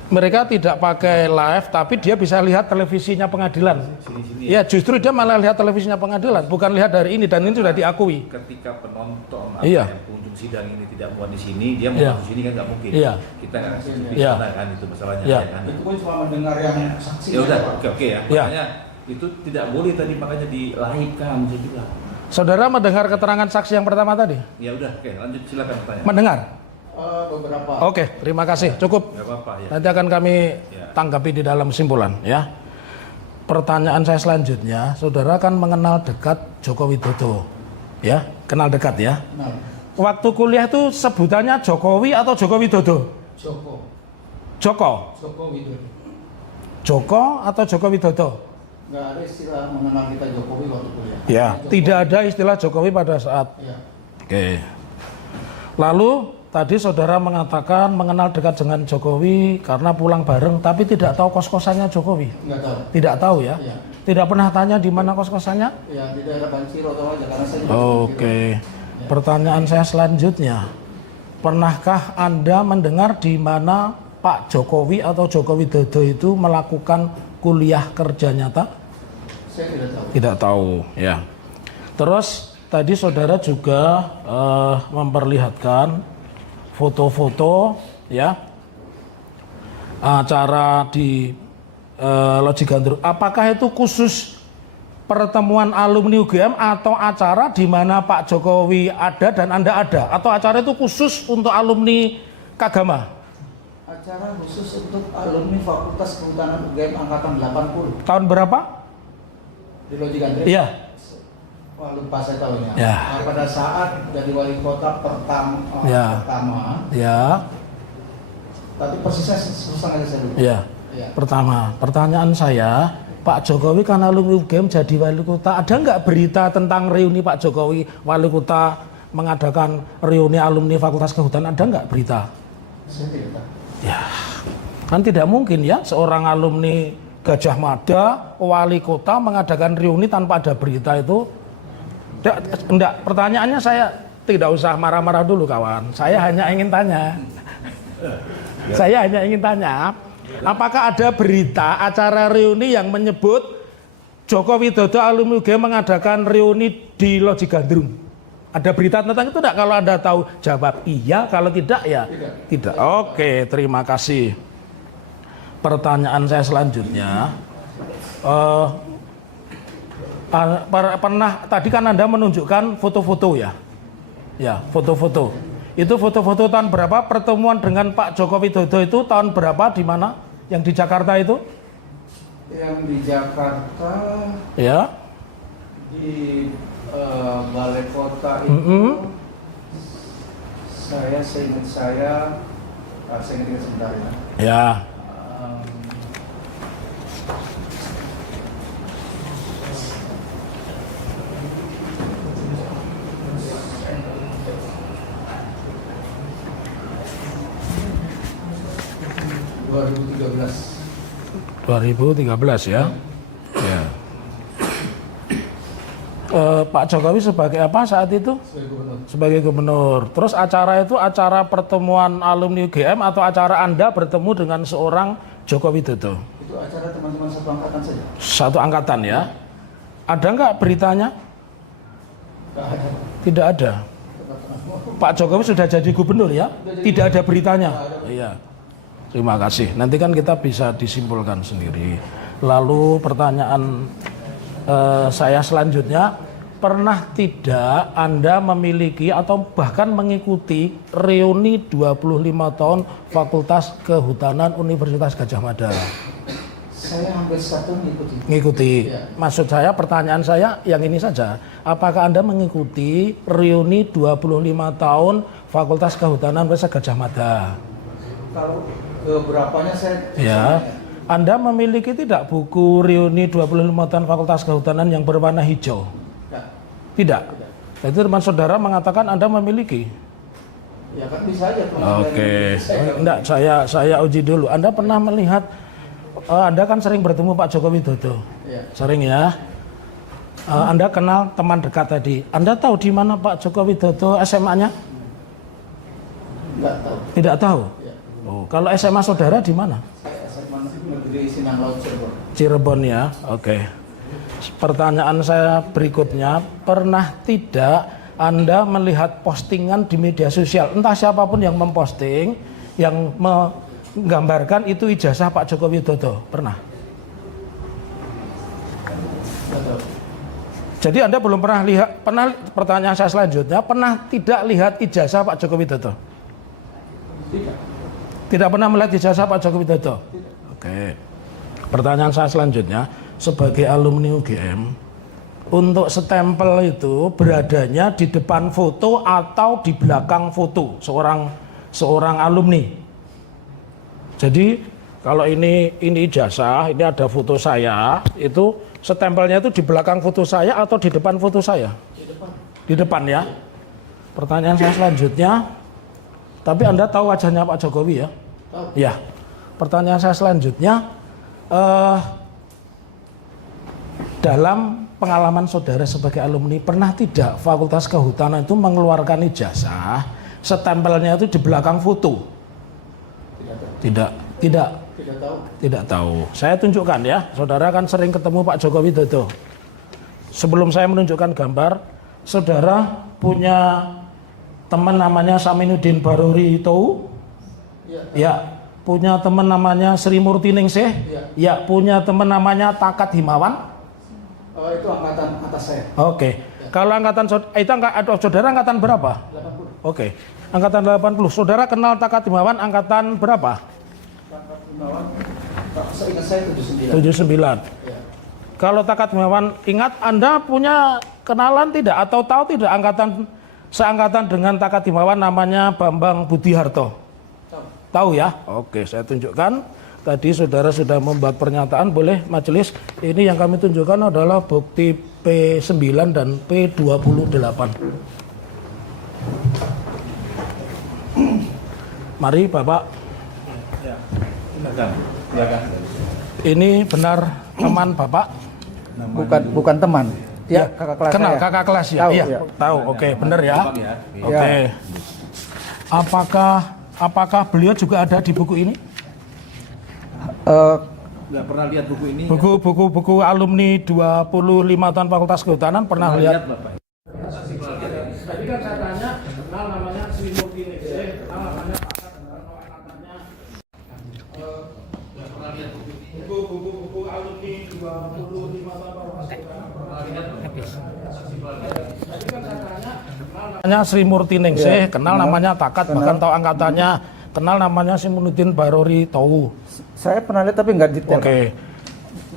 mereka tidak pakai live, tapi dia bisa lihat televisinya pengadilan. Sini-sini Ya, justru dia malah lihat televisinya pengadilan, bukan lihat dari ini, dan ini sudah diakui. ketika penonton Iya. yang pengunjung sidang ini tidak muat di sini, dia mau Iya. masuk sini kan nggak mungkin. Iya. Kita nggak kasih di Iya. sana kan itu masalahnya. Iya. Ya kan? Itu pun cuma mendengar yang saksi. Ya udah, oke ya. Iya. Makanya itu tidak boleh tadi makanya di live kan saya bilang. Saudara mendengar keterangan saksi yang pertama tadi? Ya udah, oke lanjut silakan bertanya. Mendengar? Beberapa. Oke, terima kasih. Cukup. Nggak apa-apa ya. Nanti akan kami Ya. tanggapi di dalam kesimpulan ya. Pertanyaan saya selanjutnya, saudara kan mengenal dekat Joko Widodo, ya, kenal dekat ya. Nah, Waktu kuliah itu sebutannya Jokowi atau Joko Widodo? Joko Widodo. Joko atau Joko Widodo? Nggak ada istilah mengenal kita Jokowi waktu kuliah. Ya, Jokowi. tidak ada istilah Jokowi pada saat. Ya. Oke. Lalu tadi saudara mengatakan mengenal dekat dengan Jokowi karena pulang bareng, tapi tidak tahu kos-kosannya Jokowi. Nggak tahu. Tidak tahu ya? Ya. Tidak pernah tanya di mana kos-kosannya? Ya, di daerah Banciro atau aja karena saya juga Oke. Pertanyaan saya selanjutnya, pernahkah Anda mendengar di mana Pak Jokowi atau Joko Widodo itu melakukan kuliah kerja nyata? Saya tidak tahu. Tidak tahu, ya. Terus tadi saudara juga memperlihatkan foto-foto, ya, acara di Loji Gandrung. Apakah itu khusus pertemuan alumni UGM atau acara di mana Pak Jokowi ada dan Anda ada? Atau acara itu khusus untuk alumni Kagama? Acara khusus untuk alumni Fakultas Kehutanan UGM angkatan 80 Tahun berapa? di Loji Gandrung. Iya. Wah, lupa saya tahunnya. Ya. Nah, pada saat jadi wali kota pertama, Ya. Ya, tapi persisnya susah aja saya lupa. ya. Ya. Pertama, pertanyaan saya, Pak Jokowi kan alumni UGM jadi wali kota, ada nggak berita tentang reuni Pak Jokowi wali kota mengadakan reuni alumni Fakultas Kehutanan, ada nggak berita? Saya tidak tahu. Ya, kan tidak mungkin ya seorang alumni Gajah Mada wali kota mengadakan reuni tanpa ada berita itu. Enggak, pertanyaannya saya tidak usah marah-marah dulu kawan. Saya hanya ingin tanya. Saya hanya ingin tanya, apakah ada berita acara reuni yang menyebut Joko Widodo alumni UGM mengadakan reuni di Loji Gandrung? Ada berita tentang itu enggak? Kalau Anda tahu jawab iya, kalau tidak ya tidak. Oke, terima kasih. Pertanyaan saya selanjutnya, pernah tadi kan Anda menunjukkan foto-foto ya, foto-foto. Itu foto-foto tahun berapa? Pertemuan dengan Pak Joko Widodo itu tahun berapa? Di mana? Yang di Jakarta itu? Yang di Jakarta, Ya. di Balai Kota itu, saya ingat sebentar ya. Ya. 2013 ya. Ya. Pak Jokowi sebagai apa saat itu? Sebagai gubernur. Terus acara itu acara pertemuan alumni UGM atau acara Anda bertemu dengan seorang Joko Widodo? Itu acara teman-teman satu angkatan saja. Satu angkatan ya. Ada nggak beritanya? Nggak ada. Tidak ada. Pak Jokowi sudah jadi gubernur ya? Tidak ada beritanya. Iya. Terima kasih. Nanti kan kita bisa disimpulkan sendiri. Lalu pertanyaan saya selanjutnya, pernah tidak Anda memiliki atau bahkan mengikuti reuni 25 tahun Fakultas Kehutanan Universitas Gadjah Mada? Saya hampir satu Ngikuti. Ya. Maksud saya, pertanyaan saya yang ini saja. Apakah Anda mengikuti reuni 25 tahun Fakultas Kehutanan Universitas Gadjah Mada? Kalau beberapanya saya Ya. Anda memiliki tidak buku reuni 25 tahun Fakultas Kehutanan yang berwarna hijau? Tidak. Jadi teman saudara mengatakan Anda memiliki. Ya kan bisa aja. Oke. Enggak, saya uji dulu. Anda pernah melihat, Anda kan sering bertemu Pak Joko Widodo. Ya. Sering ya. Anda kenal teman dekat tadi. Anda tahu di mana Pak Joko Widodo SMA-nya? Enggak tahu. Tidak tahu. Ya. Oh, kalau SMA saudara di mana? Saya SMA Negeri Sinang Laut Cirebon. Cirebon ya. Oke. Pertanyaan saya berikutnya, pernah tidak Anda melihat postingan di media sosial, entah siapapun yang memposting, yang menggambarkan itu ijazah Pak Joko Widodo? Pernah? Enggak tahu. Jadi Anda belum pernah lihat, pertanyaan saya selanjutnya, pernah tidak lihat ijazah Pak Joko Widodo? Tidak pernah melihat ijazah Pak Joko Widodo? Oke. Pertanyaan saya selanjutnya, sebagai alumni UGM, untuk stempel itu beradanya di depan foto atau di belakang foto seorang alumni. Jadi kalau ini ijazah, ini ada foto saya, itu stempelnya itu di belakang foto saya atau di depan foto saya? Di depan ya. Pertanyaan saya selanjutnya, tapi Anda tahu wajahnya Pak Jokowi ya? Tahu. Ya. Pertanyaan saya selanjutnya, dalam pengalaman saudara sebagai alumni, pernah tidak Fakultas Kehutanan itu mengeluarkan ijazah, stempelnya itu di belakang foto? Tidak tahu. Saya tunjukkan ya, saudara kan sering ketemu Pak Joko Widodo. Sebelum saya menunjukkan gambar, saudara punya teman namanya Saminuddin Barori Tou? Ya. Punya teman namanya Sri Murti Ningsih? Ya. Punya teman namanya Takat Himawan? Itu angkatan atas saya. Oke. Kalau angkatan saudara angkatan berapa? 80. Oke. Angkatan 80. Saudara kenal Takat Himawan angkatan berapa? Takat Himawan, seingat saya 79. 79. Ya. Kalau Takat Himawan ingat, Anda punya kenalan tidak atau tahu tidak seangkatan dengan Takat Himawan namanya Bambang Budiharto? Tahu ya? Oke, saya tunjukkan. Tadi saudara sudah membuat pernyataan, boleh majelis. Ini yang kami tunjukkan adalah bukti P9 dan P28. Mari Bapak. Ya, silakan. Ini benar teman Bapak? Bukan teman. Ya, kakak kelas kenal saya. kakak kelas ya? Tahu, Iya, ya. tahu. Oke, benar ya. Oke. Apakah beliau juga ada di buku ini? Nggak pernah lihat buku ini? Buku alumni 25 tahun Fakultas Kehutanan pernah lihat? Bapak? Tadi kan saya tanya, kenal namanya Sri Murti Ningsih, kenal namanya Takat, kenal angkatannya. Nggak pernah lihat buku ini. Buku alumni 25 tahun Fakultas Kehutanan pernah lihat? Tadi kan saya tanya, kenal namanya Sri Murti Ningsih, kenal namanya Takat, bahkan tahu angkatannya. Kenal namanya Saminuddin Barori Tou. Saya pernah lihat tapi nggak detail. Oke.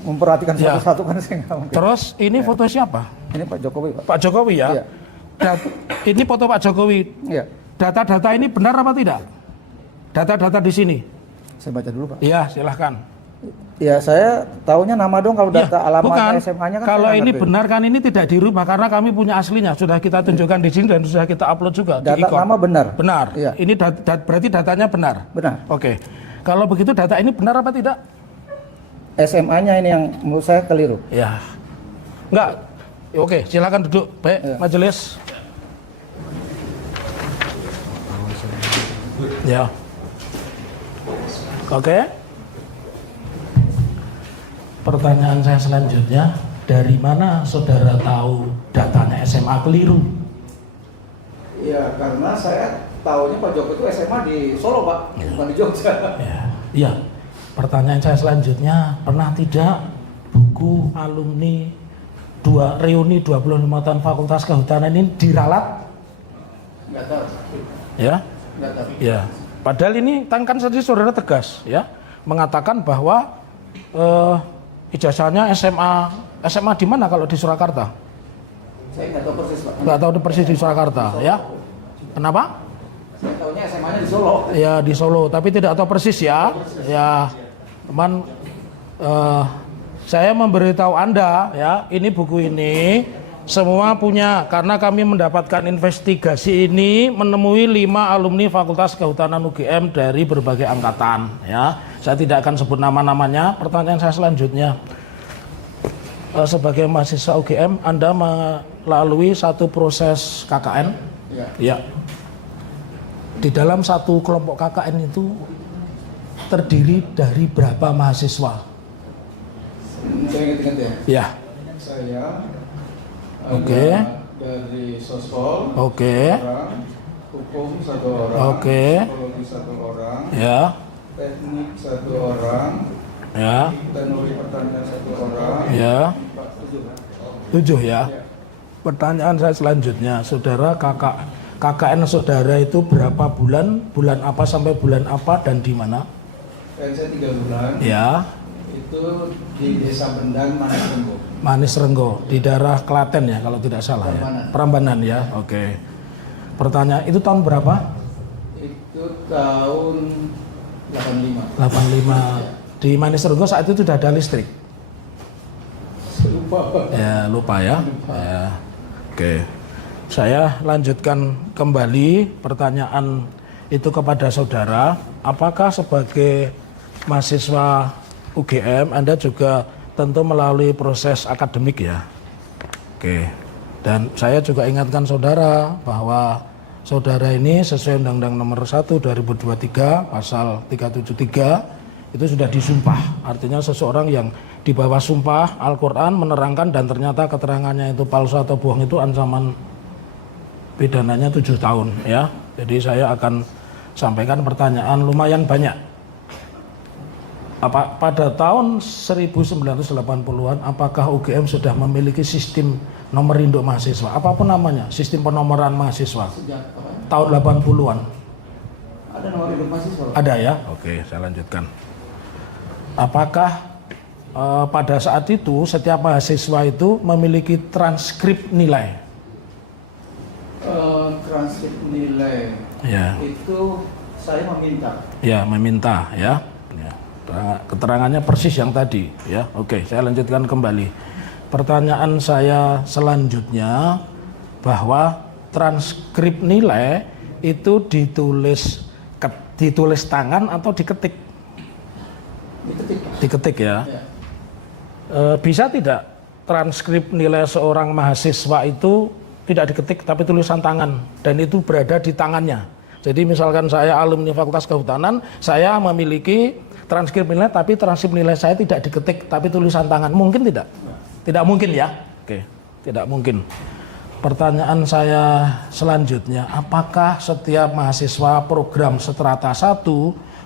Memperhatikan Ya. satu-satu kan saya nggak mungkin. Terus ini foto siapa? Ini Pak Jokowi, Pak. Pak Jokowi ya? Iya. Ini foto Pak Jokowi. Iya. Data-data ini benar apa tidak? Data-data di sini? Saya baca dulu, Pak. Iya, silahkan. Ya, saya tahunya nama dong, kalau data alamatnya SMA-nya kan. Kalau saya ini ngerti. benar kan, ini tidak dirubah karena kami punya aslinya. Sudah kita tunjukkan di sini dan sudah kita upload juga. Data di nama benar. Benar. Iya. Ini berarti datanya benar. Benar. Oke. Kalau begitu data ini benar apa tidak? SMA-nya ini yang menurut saya keliru. Ya. Enggak. Oke, silakan duduk. Baik, Ya. majelis. Ya. Oke. Pertanyaan saya selanjutnya, dari mana saudara tahu datanya SMA keliru? Iya, karena saya tahunya Pak Joko itu SMA di Solo, Pak, bukan di Jogja. Iya. Pertanyaan saya selanjutnya, pernah tidak buku alumni reuni 25 tahun Fakultas Kehutanan ini diralat? Nggak tahu. Ya. Nggak tahu. Ya. Padahal ini kan tadi saudara tegas ya, mengatakan bahwa ijazahnya SMA di mana kalau di Surakarta? Saya nggak tahu persis, Pak. Nggak tahu persis di Surakarta ya. Kenapa? Saya tahunya SMA-nya di Solo. Ya di Solo, tapi tidak tahu persis ya. Ya, teman, saya memberitahu Anda ya, ini buku ini semua punya, karena kami mendapatkan investigasi ini menemui 5 alumni Fakultas Kehutanan UGM dari berbagai angkatan ya. Saya tidak akan sebut nama-namanya. Pertanyaan saya selanjutnya, sebagai mahasiswa UGM, Anda melalui satu proses KKN? Ya. Di dalam satu kelompok KKN itu terdiri dari berapa mahasiswa? Saya ingat-ingat ya. Ya. Saya Oke. dari Sospol, Oke. orang, hukum 1 orang, Oke. psikologi 1 orang, Ya. teknik 1 orang, Ya. teknologi pertanian 1 orang, Ya. 7. 7 ya. Pertanyaan saya selanjutnya, saudara KKN saudara itu berapa bulan, bulan apa sampai bulan apa dan di mana? Saya 3 bulan. Ya. Itu di Desa Bendang, Manis Renggo. Manis Renggo di daerah Klaten ya kalau tidak salah Prambanan. ya. Prambanan ya. Oke. Pertanyaan itu tahun berapa? Itu tahun 85. 85. Di Manis Renggo saat itu sudah ada listrik. Lupa. Ya, lupa ya. Ya. Oke. Saya lanjutkan kembali pertanyaan itu kepada saudara. Apakah sebagai mahasiswa UGM Anda juga tentu melalui proses akademik ya? Oke. Dan saya juga ingatkan saudara bahwa saudara ini sesuai Undang-Undang Nomor 1 2023 Pasal 373 itu sudah disumpah. Artinya seseorang yang di bawah sumpah Al-Quran menerangkan dan ternyata keterangannya itu palsu atau bohong itu ancaman pidananya 7 tahun ya. Jadi saya akan sampaikan pertanyaan lumayan banyak. Pada tahun 1980-an apakah UGM sudah memiliki sistem nomor induk mahasiswa? Apapun namanya, sistem penomoran mahasiswa. Sejak Tahun 80-an. ada nomor induk mahasiswa? Ada ya? Oke, saya lanjutkan. Apakah pada saat itu setiap mahasiswa itu memiliki transkrip nilai? Transkrip nilai Ya. itu saya meminta. Ya, meminta ya. Ya. Keterangannya persis yang tadi ya. Oke, saya lanjutkan kembali. Pertanyaan saya selanjutnya bahwa transkrip nilai itu ditulis tangan atau diketik? Diketik ya. Ya. Bisa tidak transkrip nilai seorang mahasiswa itu tidak diketik tapi tulisan tangan dan itu berada di tangannya. Jadi misalkan saya alumni Fakultas Kehutanan, saya memiliki transkrip nilai tapi transkrip nilai saya tidak diketik tapi tulisan tangan. Mungkin tidak? Tidak mungkin ya? Oke, tidak mungkin. Pertanyaan saya selanjutnya, apakah setiap mahasiswa program Strata 1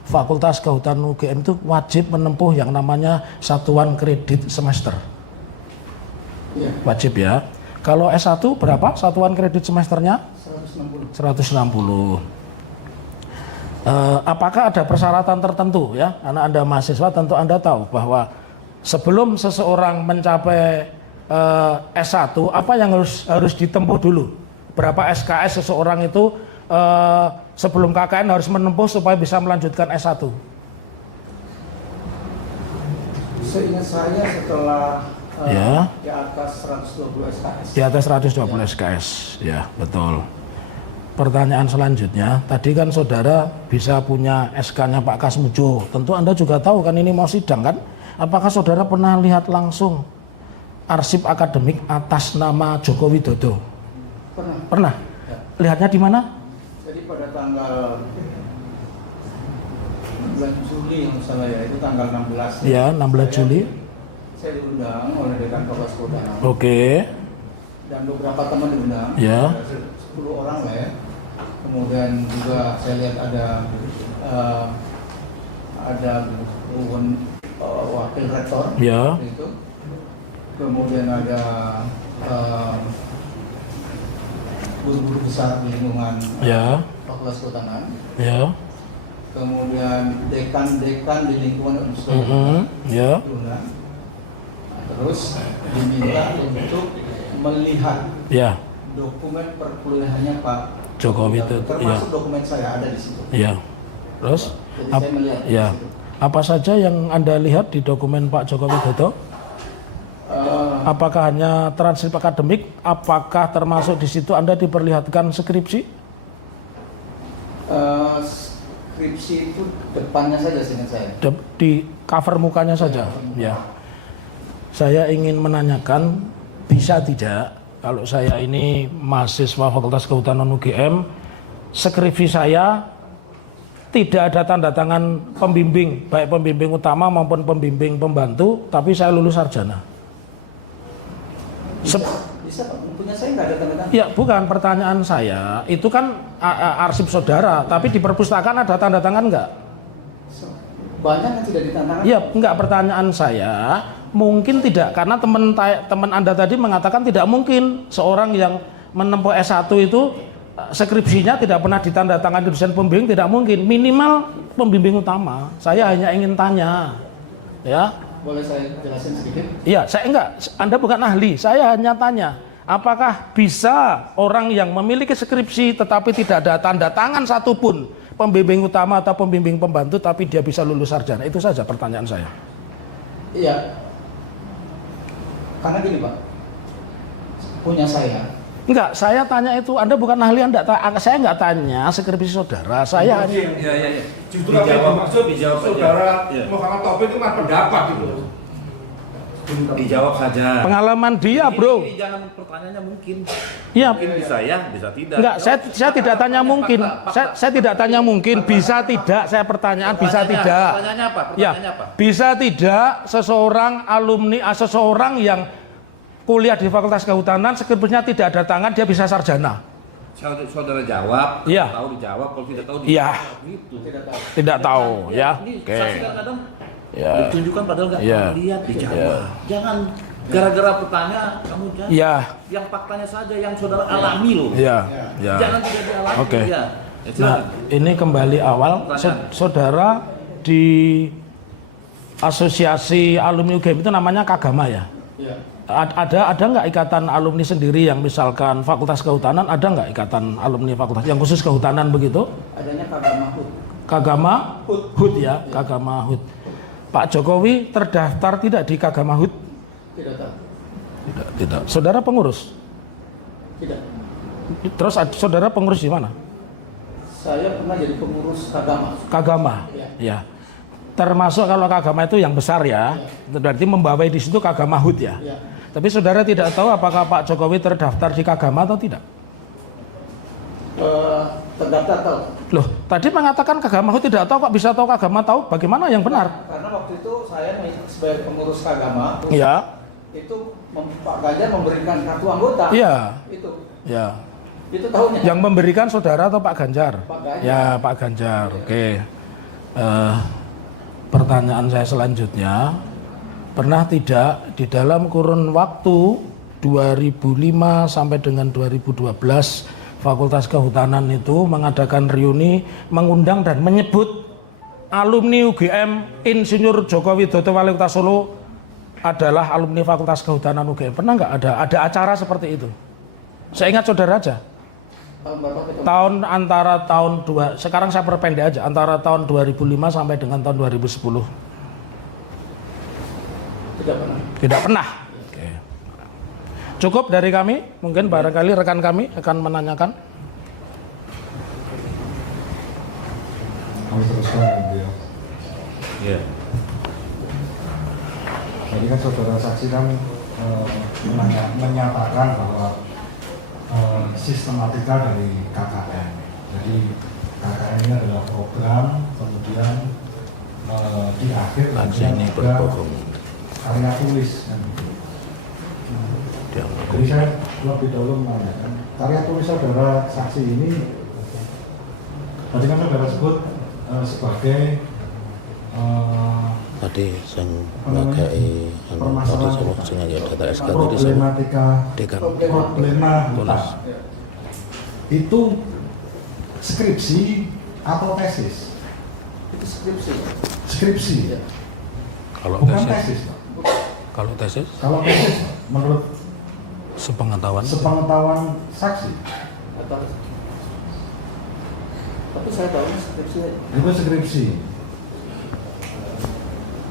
Fakultas Kehutanan UGM itu wajib menempuh yang namanya satuan kredit semester? Ya. Wajib ya. Kalau S1 berapa satuan kredit semesternya? 160. 160. Apakah ada persyaratan tertentu ya? Karena Anda mahasiswa tentu Anda tahu bahwa sebelum seseorang mencapai S1 apa yang harus ditempuh dulu? Berapa SKS seseorang itu sebelum KKN harus menempuh supaya bisa melanjutkan S1? Seingat saya setelah Ya. di atas 120 SKS. Di atas 120 SKS, ya betul. Pertanyaan selanjutnya, tadi kan saudara bisa punya SK-nya Pak Kasmujo. Tentu Anda juga tahu kan ini mau sidang kan? Apakah saudara pernah lihat langsung arsip akademik atas nama Joko Widodo? Pernah. Pernah? Ya. Lihatnya di mana? Jadi pada tanggal bulan Juli yang salah ya, itu tanggal 16. Ya, 16 Juli. Saya diundang oleh Dekan Fakultas Kehutanan. Oke. Dan beberapa teman diundang. Ya. Ada 10 orang lah ya. Kemudian juga saya lihat ada wakil rektor. Ya. Itu. Kemudian ada guru-guru besar di lingkungan Ya. Fakultas Kehutanan. Ya. Kemudian dekan-dekan di lingkungan universitas Ya. diundang. Terus diminta untuk melihat Ya. dokumen perkuliahannya Pak Joko Widodo. Ya. termasuk dokumen saya ada di situ. Ya. Terus? Jadi saya melihat di Ya. situ. Apa saja yang Anda lihat di dokumen Pak Joko Widodo? Apakah hanya transkrip akademik? Apakah termasuk di situ Anda diperlihatkan skripsi? Skripsi itu depannya saja seingat saya. Di cover mukanya saja. Ya. Saya ingin menanyakan, bisa tidak kalau saya ini mahasiswa Fakultas Kehutanan UGM, skripsi saya tidak ada tanda tangan pembimbing, baik pembimbing utama maupun pembimbing pembantu, tapi saya lulus sarjana. Bisa Pak, punya saya nggak ada tanda tangan. Ya, bukan pertanyaan saya. Itu kan arsip saudara, tapi di perpustakaan ada tanda tangan enggak? Banyak yang tidak ditantangkan. Iya, enggak, pertanyaan saya mungkin tidak, karena teman Anda tadi mengatakan tidak mungkin seorang yang menempuh S1 itu skripsinya tidak pernah ditandatangani dosen pembimbing, tidak mungkin. Minimal pembimbing utama. Saya hanya ingin tanya, ya. Boleh saya jelasin sedikit? Iya, saya enggak. Anda bukan ahli. Saya hanya tanya, apakah bisa orang yang memiliki skripsi tetapi tidak ada tanda tangan satupun pembimbing utama atau pembimbing pembantu, tapi dia bisa lulus sarjana? Itu saja pertanyaan saya. Iya. Karena gini Pak, punya saya. Enggak, saya tanya itu, Anda bukan ahli, saya enggak tanya skripsi saudara, saya hanya... Iya. Justru Dijawab, maksud dijawab saja. saudara Iya. Muhammad Taufik itu kan pendapat gitu. Dijawab saja. Pengalaman dia, bro. Ini jangan pertanyaannya mungkin. Iya. Mungkin bisa ya, bisa tidak. Enggak, saya tidak tanya mungkin. Saya tidak tanya mungkin, bisa tidak. Saya pertanyaan bisa tidak. Pertanyaannya apa? Ya, Pertanyaannya apa? bisa tidak seseorang alumni, seseorang yang kuliah di Fakultas Kehutanan, skripsinya tidak ada tangan, dia bisa sarjana? Saudara jawab, Iya. tahu dijawab, kalau tidak tahu Iya. dijawab. Gitu. Tidak tahu, ya. Ini Oke. saksi kadang Ya. ditunjukkan padahal nggak Iya. pernah lihat, dijawab. Iya. Jangan gara-gara pertanyaan kamu jangan. Iya. Yang faktanya saja yang saudara alami loh. Ya, ya. Jangan tidak dialami. Oke. Ya. Nah, ini kembali awal, saudara di asosiasi alumni UGM itu namanya Kagama ya? Iya. Ada nggak ikatan alumni sendiri yang misalkan Fakultas Kehutanan, ada nggak ikatan alumni fakultas yang khusus kehutanan begitu? Adanya Kagama HUT. Kagama HUT ya, Kagama HUT. Pak Jokowi terdaftar tidak di Kagama HUT? Tidak tahu. Tidak. Saudara pengurus? Tidak. Terus saudara pengurus di mana? Saya pernah jadi pengurus Kagama. Kagama. Ya. Termasuk kalau Kagama itu yang besar ya. Berarti membawai di situ Kagama HUT ya. Ya. Tapi saudara tidak tahu apakah Pak Jokowi terdaftar di Kagama atau tidak? Terdaftar tahu. Loh, tadi mengatakan Kagama HUT tidak tahu, kok bisa tahu Kagama tahu? Bagaimana yang benar? Karena waktu itu saya sebagai pengurus Kagama, Iya. itu Pak Ganjar memberikan kartu anggota. Iya. Itu. Ya. Itu tahunnya. Yang memberikan saudara atau Pak Ganjar? Pak Ganjar. Ya, Pak Ganjar. Oke. Pertanyaan saya selanjutnya, pernah tidak di dalam kurun waktu 2005 sampai dengan 2012 Fakultas Kehutanan itu mengadakan reuni, mengundang dan menyebut alumni UGM Insinyur Joko Widodo Wali Kota Solo adalah alumni Fakultas Kehutanan UGM? Pernah nggak ada acara seperti itu? Saya ingat saudara aja. Tahun berapa itu? Tahun antara tahun sekarang saya perpendek aja, antara tahun 2005 sampai dengan tahun 2010. Tidak pernah. Tidak pernah. Oke. Cukup dari kami, mungkin barangkali rekan kami akan menanyakan. Kami teruskan ya. Iya. Tadi kan saudara saksi kan menyatakan bahwa sistematika dari KKN. Jadi KKN ini adalah program, kemudian di akhir kemudian ada karya tulis. Kan. Jadi saya lebih dahulu menanyakan karya tulis saudara saksi ini. Tadi kan saudara sebut sebagai tadi sing ngagai tadi sing ngagai data SK tadi problematika dekan problema hutan. Itu skripsi atau tesis? Itu skripsi. Skripsi. Ya. Kalau Bukan tesis, tesis, Pak. kalau tesis Kalau tesis menurut sepengetahuan saksi Atau, tapi saya tahu skripsi. itu skripsi.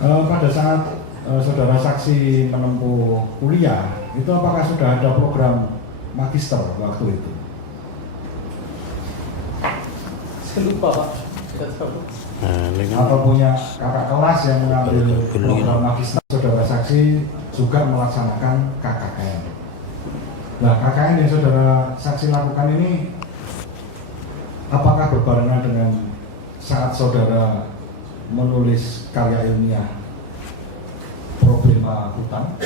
Pada saat saudara saksi menempuh kuliah, itu apakah sudah ada program magister waktu itu? Saya lupa Pak. Tidak tahu. nah ini kan Atau punya kakak kelas yang mengambil program magister? Saudara saksi juga melaksanakan KKN. Nah, KKN yang saudara saksi lakukan ini apakah berbarengan dengan saat saudara menulis karya ilmiah problema hutan,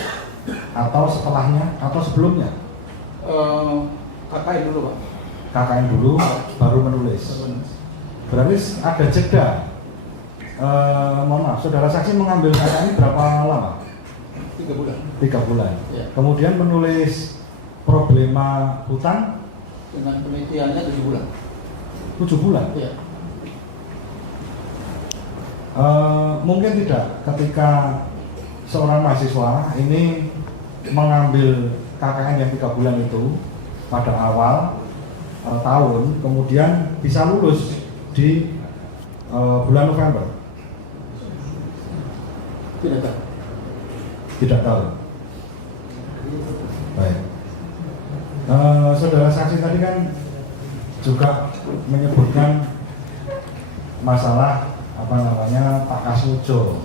atau setelahnya atau sebelumnya? KKN dulu Pak. KKN dulu baru menulis. Berarti ada jeda. Mohon maaf, saudara saksi mengambil KKN ini berapa lama? 3 bulan. 3 bulan. Ya. Kemudian menulis problema hutan Dengan penelitiannya 7 bulan. 7 bulan? Iya. Mungkin tidak ketika seorang mahasiswa ini mengambil KKN yang 3 bulan itu pada awal tahun, kemudian bisa lulus di bulan November. Tidak tahu. Tidak tahu. Baik. Saudara saksi tadi kan juga menyebutkan masalah Pak Kasmujo.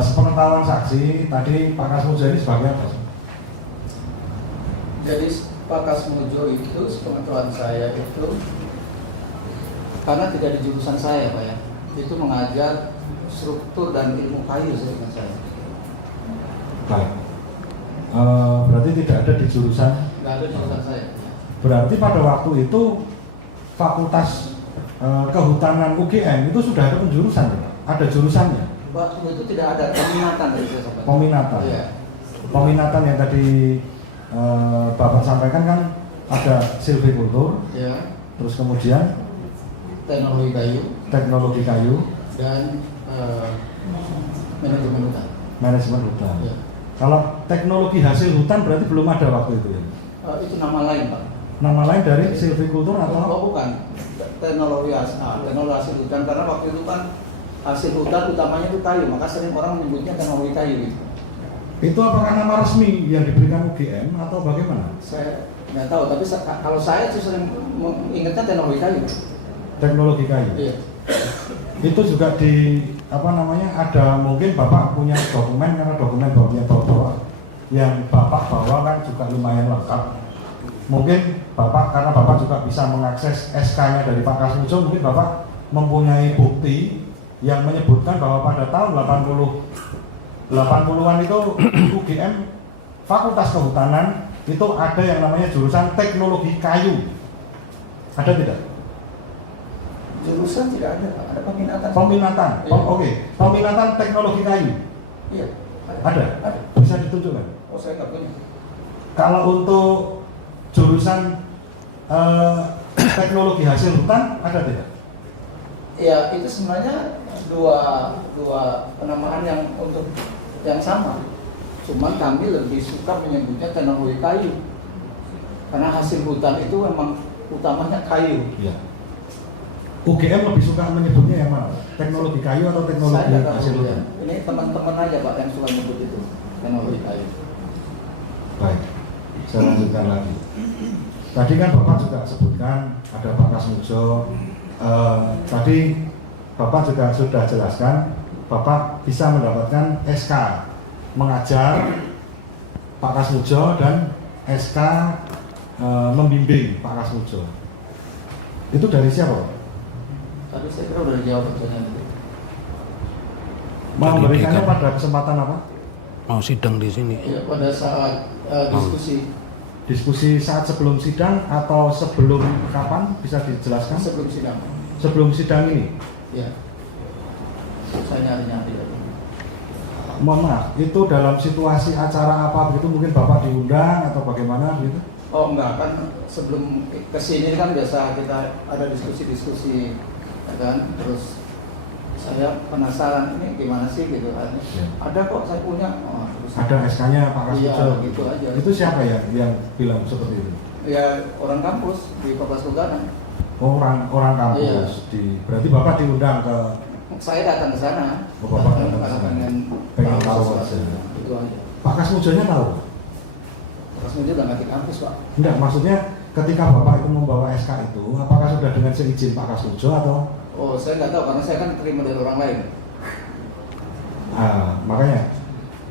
Sepengetahuan saksi tadi Pak Kasmujo ini sebagai apa? Jadi Pak Kasmujo itu sepengetahuan saya itu karena tidak di jurusan saya Pak ya, itu mengajar struktur dan ilmu kayu seingat saya. Baik. Berarti tidak ada di jurusan? Tidak ada di jurusan saya. Berarti pada waktu itu Fakultas Kehutanan UGM itu sudah ada penjurusan ya? Ada jurusannya? Waktu itu tidak ada peminatan dari saya sampaikan. Peminatan? Iya. Peminatan yang tadi Bapak sampaikan kan ada silvikultur, Ya. terus kemudian teknologi kayu dan manajemen hutan. Manajemen hutan. Ya. Kalau teknologi hasil hutan berarti belum ada waktu itu ya? Itu nama lain Pak. Nama lain dari silvikultur atau? Oh bukan, teknologi hasil hutan, karena waktu itu kan hasil hutan utamanya itu kayu, maka sering orang menyebutnya teknologi kayu gitu. Itu apakah nama resmi yang diberikan UGM atau bagaimana? Saya nggak tahu, tapi kalau saya sih sering mengingatnya teknologi kayu. Teknologi kayu. Iya. Itu juga ada mungkin Bapak punya dokumen, karena dokumen yang Bapak bawa kan juga lumayan lengkap. Mungkin karena Bapak juga bisa mengakses SK-nya dari Pak Kasmujo, mungkin Bapak mempunyai bukti yang menyebutkan bahwa pada tahun 80-an itu UGM Fakultas Kehutanan itu ada yang namanya jurusan teknologi kayu. Ada tidak? Jurusan tidak ada, Pak. Ada peminatan. Peminatan. Iya. Oke. Peminatan teknologi kayu. Iya. Ada? Ada. Bisa ditunjukkan? Oh, saya nggak punya. Kalau untuk jurusan teknologi hasil hutan ada tidak? Ya, itu sebenarnya dua penamaan yang untuk yang sama. Cuman kami lebih suka menyebutnya teknologi kayu. Karena hasil hutan itu memang utamanya kayu. Iya. UGM lebih suka menyebutnya yang mana? Teknologi kayu atau teknologi Saya nggak hasil tahu hutan? ya. Ini teman-teman aja Pak yang suka menyebut itu teknologi kayu. Baik, saya lanjutkan lagi. Tadi kan Bapak juga sebutkan ada Pak Kasmujo. Tadi Bapak juga sudah jelaskan Bapak bisa mendapatkan SK mengajar Pak Kasmujo dan SK membimbing Pak Kasmujo. Itu dari siapa Pak? Tadi saya kira udah dijawab pertanyaan itu. Memberikannya pada kesempatan apa? Mau sidang di sini. Ya, pada saat diskusi. Diskusi saat sebelum sidang atau sebelum kapan bisa dijelaskan? Sebelum sidang. Sebelum sidang ini? Ya. Saya nyari-nyari. Mohon maaf, itu dalam situasi acara apa begitu, mungkin Bapak diundang atau bagaimana gitu? Oh enggak, kan sebelum kesini kan biasa kita ada diskusi-diskusi, ya kan? Terus saya penasaran ini gimana sih gitu kan? Ya. Ada kok saya punya. Oh, terus Ada SK-nya Pak Kasmujo. Iya, gitu aja. Itu siapa yang bilang seperti itu? Ya orang kampus di Fakultas Kehutanan. Orang kampus. Iya. Berarti Bapak diundang ke? Saya datang ke sana. Oh, Bapak datang ke sana. Pengen tahu aja. Itu aja. Pak Kasmujonya tahu? Kasmujo udah ngerti kampus Pak. Enggak, maksudnya ketika Bapak itu membawa SK itu, apakah sudah dengan seizin Pak Kasmujo atau? Oh, saya nggak tahu karena saya kan terima dari orang lain. Makanya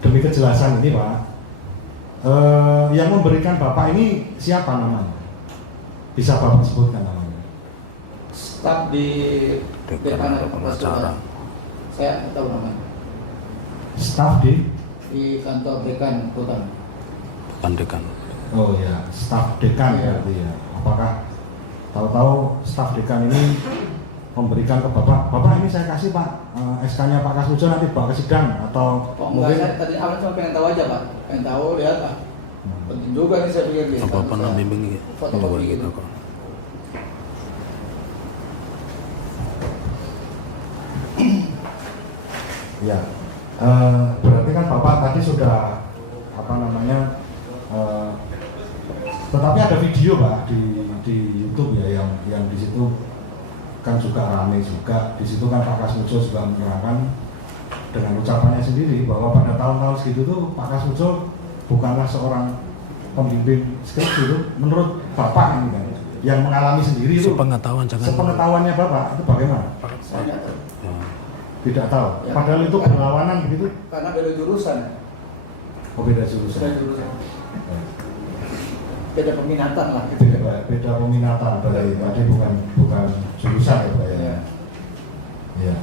demi kejelasan ini Pak, yang memberikan Bapak ini siapa namanya? Bisa Bapak sebutkan namanya? Staf di Dekan Fakultas Kehutanan. Saya nggak tahu namanya. Staf di kantor Dekan Kehutanan. Bukan dekan. Oh ya, staf dekan berarti ya. Apakah tahu-tahu staf dekan ini memberikan ke Bapak ini saya kasih Pak SK-nya Pak Kasmujo nanti bawa ke sidang atau Oh enggak, saya tadi awal cuma pengen tahu aja Pak, pengen tahu lihat Pak Penting juga nih saya pikir nih. Apa pernah bimbing gitu? Fotokopi Gitu gitu. kok. Ya, berarti kan Bapak tadi sudah apa namanya, tetapi ada video Pak di YouTube ya yang di situ kan juga ramai juga. Di situ kan Pak Kasmujo juga menyerahkan dengan ucapannya sendiri bahwa pada tahun-tahun segitu tuh Pak Kasmujo bukanlah seorang pembimbing skripsi itu, menurut Bapak ini kan yang mengalami sendiri itu. Sepengetahuan jangan. Sepengetahuannya Bapak itu bagaimana? Saya nggak tahu. Ya. Tidak tahu. Ya. Padahal itu berlawanan begitu. Karena beda jurusan. Oh, beda jurusan. Beda jurusan. Beda peminatan lah. Gitu. Beda peminatan berarti tadi bukan jurusan ya Pak ya. Ya. Ya.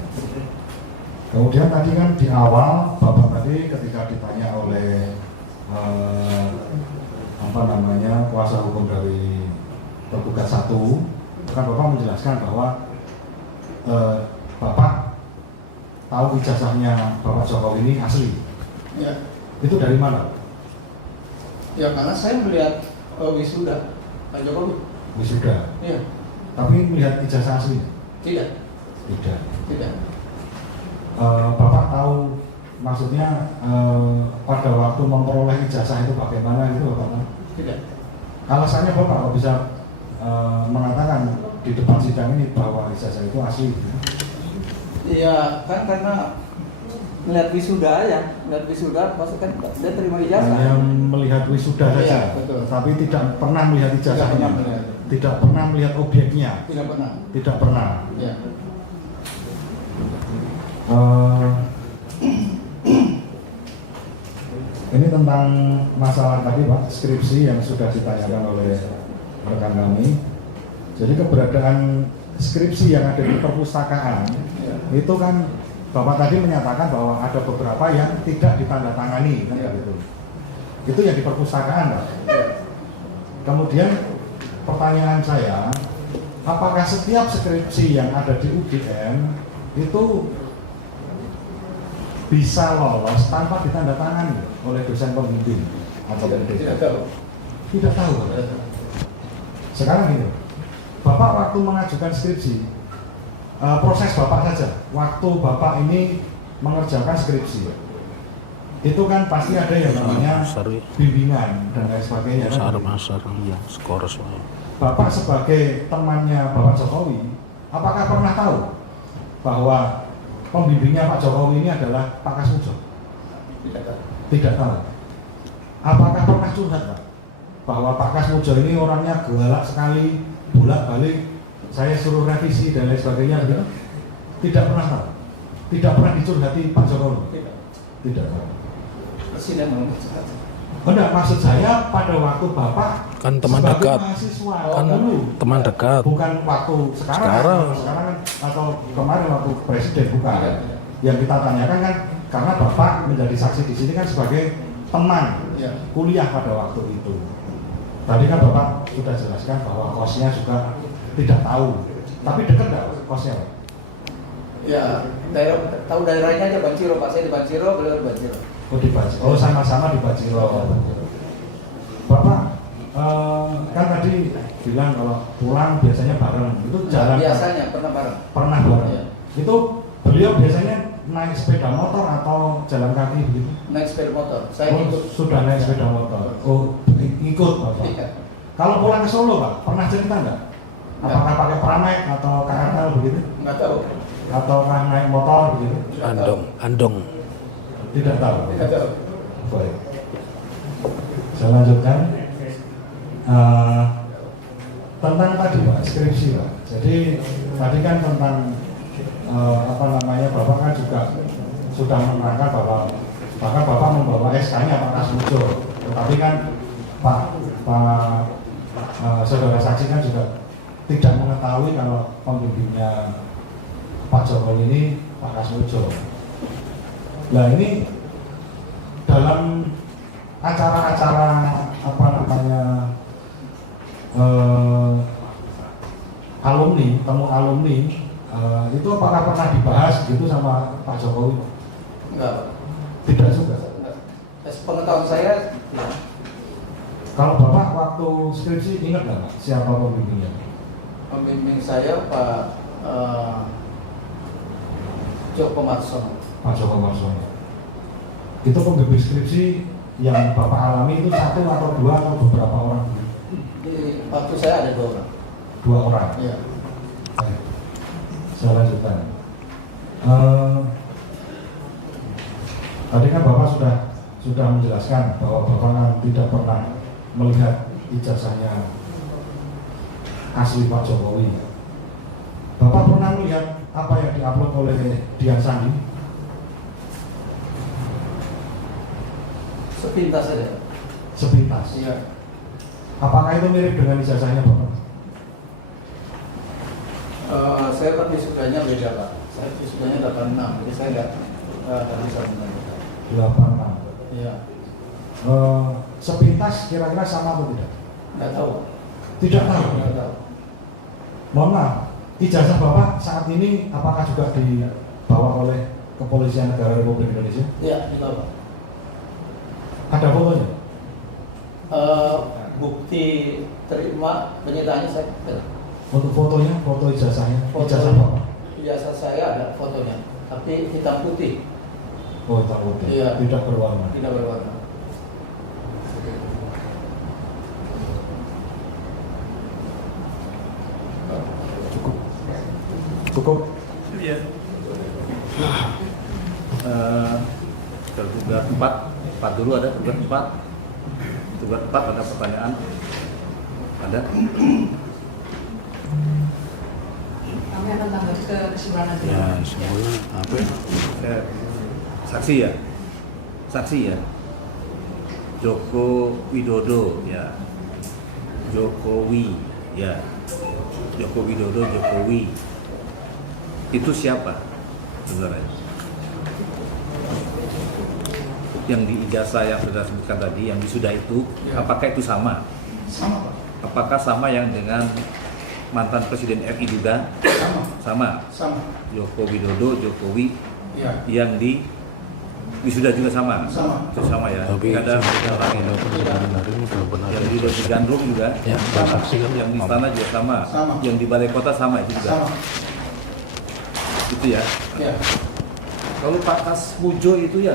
Kemudian tadi kan di awal Bapak tadi ketika ditanya oleh apa namanya kuasa hukum dari tergugat 1, kan Bapak menjelaskan bahwa Bapak tahu ijazahnya Bapak Jokowi ini asli. Ya. Itu dari mana? Ya karena saya melihat wisuda Pak Jokowi. Wisuda. Iya. Tapi melihat ijazah asli? Tidak. Tidak. Tidak. Bapak tahu maksudnya pada waktu memperoleh ijazah itu bagaimana itu Bapak tahu? Tidak. Alasannya Bapak kok bisa mengatakan di depan sidang ini bahwa ijazah itu asli? Iya kan karena melihat wisuda ya, melihat wisuda pasti kan dia terima ijazah. Hanya melihat wisuda saja, Iya, betul. tapi tidak pernah melihat ijazahnya, Tidak pernah melihat. tidak pernah melihat objeknya, Tidak pernah. tidak pernah. Ya. Ini tentang masalah tadi Pak, skripsi yang sudah ditanyakan oleh rekan kami. Jadi keberadaan skripsi yang ada di perpustakaan itu kan Bapak tadi menyatakan bahwa ada beberapa yang tidak ditandatangani kan gitu. Itu yang di perpustakaan Pak. Kemudian pertanyaan saya, apakah setiap skripsi yang ada di UGM itu bisa lolos tanpa ditandatangani oleh dosen pembimbing atau pendidik? Tidak tahu. Tidak tahu. Sekarang gini, Bapak waktu mengajukan skripsi, proses Bapak saja, waktu Bapak ini mengerjakan skripsi, itu kan pasti ada yang namanya bimbingan dan lain sebagainya. Masar, ya, skor semua. Bapak sebagai temannya Bapak Jokowi, apakah pernah tahu bahwa pembimbingnya Pak Jokowi ini adalah Pak Kasmujo? Tidak tahu. Tidak tahu. Apakah pernah curhat Pak bahwa Pak Kasmujo ini orangnya galak sekali, bolak-balik, saya suruh revisi dan lain sebagainya gitu? Tidak pernah tahu. Tidak pernah dicurhati Pak Jokowi. Tidak. Tidak tahu. Presiden mau Enggak, maksud saya pada waktu Bapak Kan teman sebagai dekat. mahasiswa Kan dulu, teman dekat. bukan waktu sekarang kan, atau kemarin waktu presiden bukan. Yang kita tanyakan kan karena Bapak menjadi saksi di sini kan sebagai teman kuliah pada waktu itu. Tadi kan Bapak sudah jelaskan bahwa kosnya juga tidak tahu, tapi dekat nggak kosnya Pak? Ya, tahu daerahnya aja Banjiro, Pak. Saya di Banjiro, beliau di Banjiro. Oh di Banjiro, oh sama-sama di Banjiro. Bapak kan tadi bilang kalau pulang biasanya bareng, itu jalan Biasanya pernah bareng. pernah bareng. Iya. Itu beliau biasanya naik sepeda motor atau jalan kaki begitu? Naik sepeda motor. Saya ikut. Sudah naik sepeda motor. Oh ikut Bapak. Iya. Kalau pulang ke Solo Pak, pernah cerita nggak? Apakah pakai pramek atau KRL begitu? Nggak tahu. Atau naik motor begitu? Andong. Tidak tahu. Tidak tahu. Baik. Saya lanjutkan. Tentang tadi Pak, skripsi Pak. Jadi tadi kan tentang apa namanya, Bapak kan juga sudah menerangkan bahwa bahkan Bapak membawa SK-nya Pak Kasmujo. Tetapi kan Pak saudara saksi kan juga tidak mengetahui kalau pembimbingnya Pak Jokowi ini Pak Kasmujo. Nah ini dalam acara-acara apa namanya alumni, temu alumni itu apakah pernah dibahas gitu sama Pak Jokowi? Enggak. Tidak juga. Pengetahuan saya, Kalau Bapak waktu skripsi ingat nggak Pak, siapa pembimbingnya? Pembimbing saya Pak Joko Marsono. Pak Joko Marsono. Itu pembimbing skripsi yang Bapak alami itu satu atau dua atau beberapa orang? Di waktu saya ada 2 orang. 2 orang. Iya. Baik. Saya lanjutkan. Tadi kan Bapak sudah menjelaskan bahwa Bapak tidak pernah melihat ijazahnya asli Pak Jokowi. Bapak pernah melihat apa yang diupload oleh Dian Sandi? Sepintas saja. Sepintas. Iya. Apakah itu mirip dengan ijazahnya Bapak? Saya kan wisudanya beda Pak. Saya wisudanya 86, jadi saya nggak bisa menentukan. 86. Iya. Sepintas kira-kira sama atau tidak? Nggak tahu. Tidak tahu. Nggak tahu. Mohon maaf, ijazah Bapak saat ini apakah juga dibawa oleh Kepolisian Negara Republik Indonesia? Iya, dibawa. Ada fotonya? Bukti terima penyitaannya saya tidak. Untuk fotonya, foto ijazahnya, ijazah Bapak? Ijazah saya ada fotonya, tapi hitam putih. Oh, hitam putih. Iya. Tidak berwarna. Tidak berwarna. Cukup. Iya. Tugas 4 dulu ada tugas 4. Tugas 4 ada pertanyaan. Ada? Kami akan tanggapi ke kesimpulan nanti. Ya, semuanya apa ya? Saksi ya? Saksi ya? Joko Widodo ya. Jokowi ya. Joko Widodo, Jokowi. Itu siapa? Sebenarnya? Yang di ijazah yang sudah sebutkan tadi, yang wisuda itu, Ya. apakah itu sama? Sama Pak. Apakah sama yang dengan mantan Presiden RI juga? Sama. Sama. Sama. Joko Widodo, Jokowi, Iya. yang di wisuda juga sama? Sama. Itu sama ya? Tapi Nggak ada yang orang yang benar ini belum benar. yang di Loji Gandrung juga? Ya, saksi kan Yang di istana juga sama? Sama. Yang di Balai Kota sama itu juga? Sama. Itu ya? Ya. Kalau Pak Kasmujo itu ya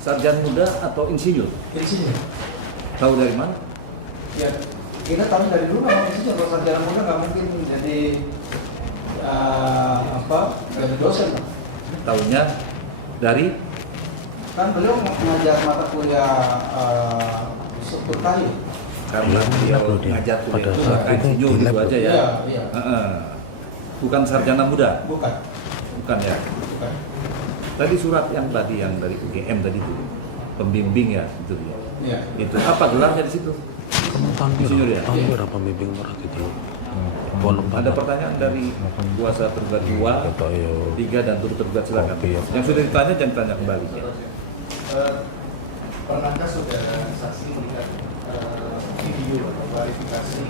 sarjana muda atau insinyur? Di sini. Tahu dari mana? Ya. Kita tahu dari dulu memang di sini kalau sarjana muda nggak mungkin jadi jadi dosen Pak. Tahunya dari Kan beliau mengajar mata kuliah struktur kayu. karena dia ngajar kuliah Pada itu saat kan itu insinyur di gitu lab aja ya? Iya, iya. Heeh. Bukan sarjana muda? Bukan. Bukan ya? Bukan. Tadi surat yang tadi yang dari UGM tadi itu pembimbing ya itu ya. Iya. Itu apa gelarnya di situ? Insinyur ya? Tampil apa pembimbing merah gitu. Ada pertanyaan dari kuasa tergugat 2, 3 dan turut tergugat silakan. Yang sudah ditanya jangan tanya kembali. Pernahkah saudara saksi melihat video atau klarifikasi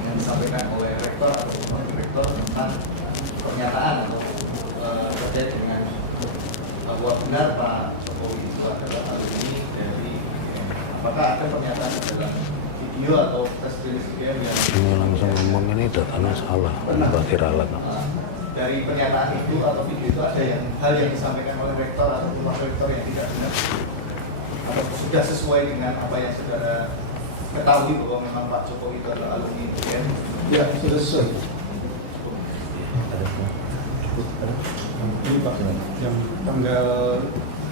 yang disampaikan oleh rektor atau wakil rektor tentang pernyataan atau terkait dengan bahwa benar Pak Jokowi itu adalah alumni dari UGM? Apakah ada pernyataan dalam video atau tes rilis UGM yang Ini langsung ngomong ini datanya salah, berarti ralat. dari pernyataan itu atau video itu ada yang hal yang disampaikan oleh rektor atau wakil rektor yang tidak benar atau sudah sesuai dengan apa yang saudara ketahui bahwa memang Pak Jokowi itu adalah alumni UGM? Ya, sudah sesuai. Ini Pak, yang tanggal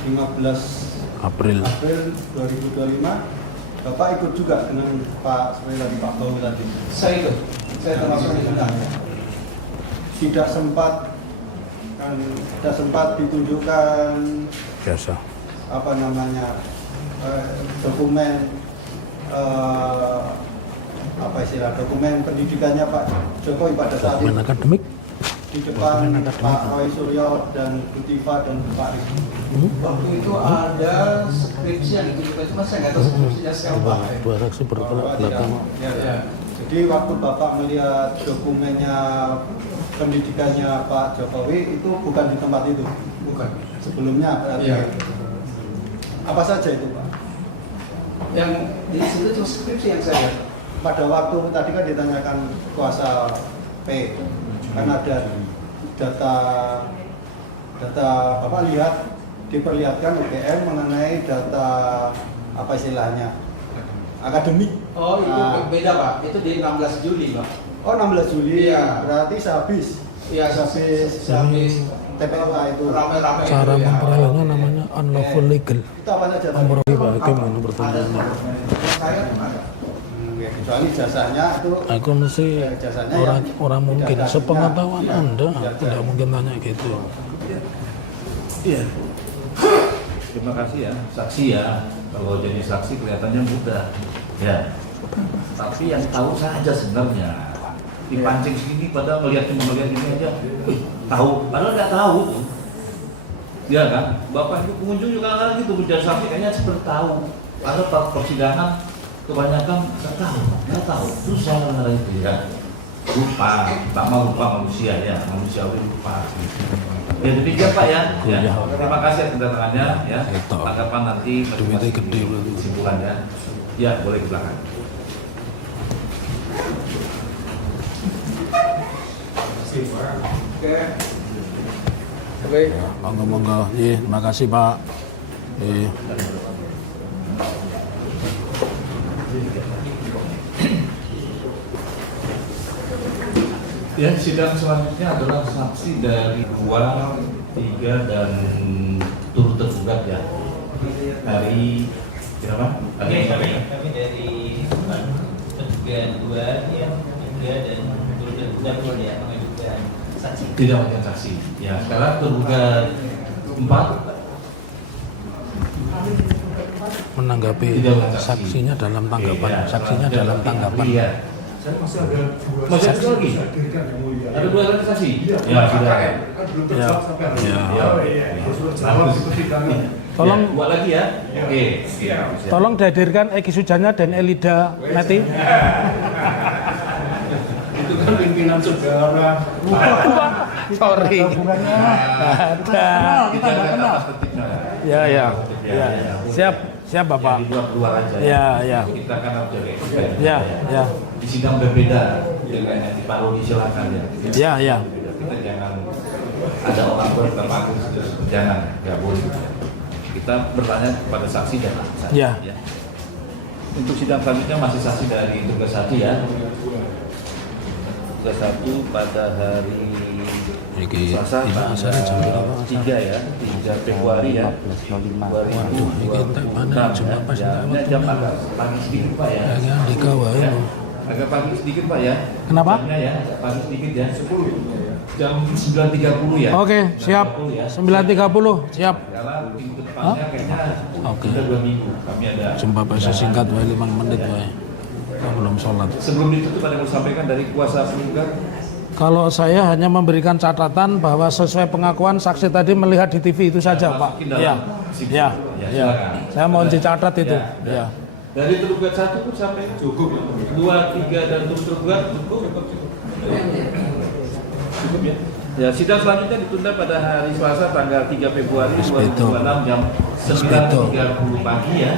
15 April. April 2025 Bapak ikut juga dengan Pak seperti tadi Pak Bawi tadi. Saya ikut. Saya termasuk di sana. Tidak sempat ditunjukkan Biasa. apa namanya dokumen dokumen pendidikannya Pak Jokowi pada saat Dokumen itu akademik. di depan Pak Roy Suryo dan Bu Tifa dan Pak Rizky. Waktu itu ada skripsi yang ditunjukkan, cuma saya nggak tahu skripsinya siapa. Dua saksi berbelakang. Ya. Jadi waktu Bapak melihat dokumennya pendidikannya Pak Jokowi itu bukan di tempat itu, Bukan. sebelumnya berarti. Iya. Apa saja itu Pak? Yang di situ cuma skripsi yang saya lihat. Pada waktu tadi kan ditanyakan kuasa P, kan ada data Bapak lihat diperlihatkan UGM mengenai data apa istilahnya akademik. Oh itu beda Pak, itu di 16 Juli Pak. Oh 16 Juli, Iya. berarti sehabis. Iya habis TPLA itu. rame-rame. Cara itu ya. memperolehnya namanya unlawful legal. Itu apa saja? Nomor tadi? riba hakim ini pertanyaannya. Saya ada. Ya, kecuali jasanya itu Aku mesti jasanya orang mungkin tidak sepengetahuan ya, Anda ya, tidak mungkin tanya gitu. Iya. Terima kasih ya, saksi ya. Kalau jadi saksi kelihatannya mudah, ya. Tapi yang tahu saja sebenarnya dipancing sini, pada melihat ini aja, tahu, padahal nggak tahu. Ya kan, bapak ibu pengunjung juga kadang gitu menjadi saksi kayaknya seperti tahu. Ada persidangan kebanyakan nggak tahu, susah lah itu ya. Lupa, tak mau lupa manusia ya, manusiawi lupa. Ya demikian Pak ya. Terima kasih atas kedatangannya ya. Tanggapan nanti Duitnya gede kesimpulannya. Ya boleh ke belakang. Oke. Monggo. Iya, terima kasih Pak. Iya. Ya, sidang selanjutnya adalah saksi dari 2, 3 dan turut tergugat ya. Dari berapa? Kami dari terduga 2, ya, 3 dan turut tergugat ya, mengajukan saksi. Tidak mengajukan saksi. Ya, sekarang tergugat 4 menanggapi Tidak menanggapi. saksinya dalam tanggapan. Iya, Saksinya dalam tanggapan. Iya. Saya masih ada dua Masih ada lagi? hadirkan yang mulia. Ada 2 lagi saksi? Iya, Ya, sudah. kan belum terjawab sampai hari ini. Ya. Sudah terjawab itu sidangnya. Tolong Ya, 2 lagi ya. Oke. tolong dihadirkan Eki Sujana dan Elida Meti. Itu kan pimpinan saudara. Sorry. Ada. Kita nggak kenal. Ya. Siap Bapak. Yang di luar aja. Ya. Kita kan harus jaga. Ya. Di sidang berbeda dengan yang di parodi silakan ya. Ya. Kita jangan ada orang berterbangun jangan, nggak boleh. Kita bertanya kepada saksi dan saksi. Ya. Untuk sidang selanjutnya masih saksi dari tugas 1 ya. Tugas 1 pada hari Selasa tanggal 3 ya, 3 Februari ya. 2026 ya. Ini jam agak pagi sedikit Pak ya. Ya, dikawal. Agak pagi sedikit Pak ya. Kenapa? Jamnya ya, pagi sedikit ya. Jam 9.30 ya. Oke, siap. 9.30, siap. Karena minggu depannya kayaknya Oke. sudah 2 minggu kami ada. Jumpa bahasa singkat wae 5 menit wae. Kita belum sholat. Sebelum ditutup ada yang mau sampaikan dari kuasa penggugat. Kalau saya hanya memberikan catatan bahwa sesuai pengakuan saksi tadi melihat di TV itu saja, Pak. masukin dalam Ya. kesimpulan. Ya. Saya mau dicatat itu. Ya. Ya. Dari tergugat 1 pun sampai cukup. 2, 3 dan tergugat cukup. Cukup ya. Ya, sidang selanjutnya ditunda pada hari Selasa tanggal 3 Februari 2026 jam 9.30 pagi ya.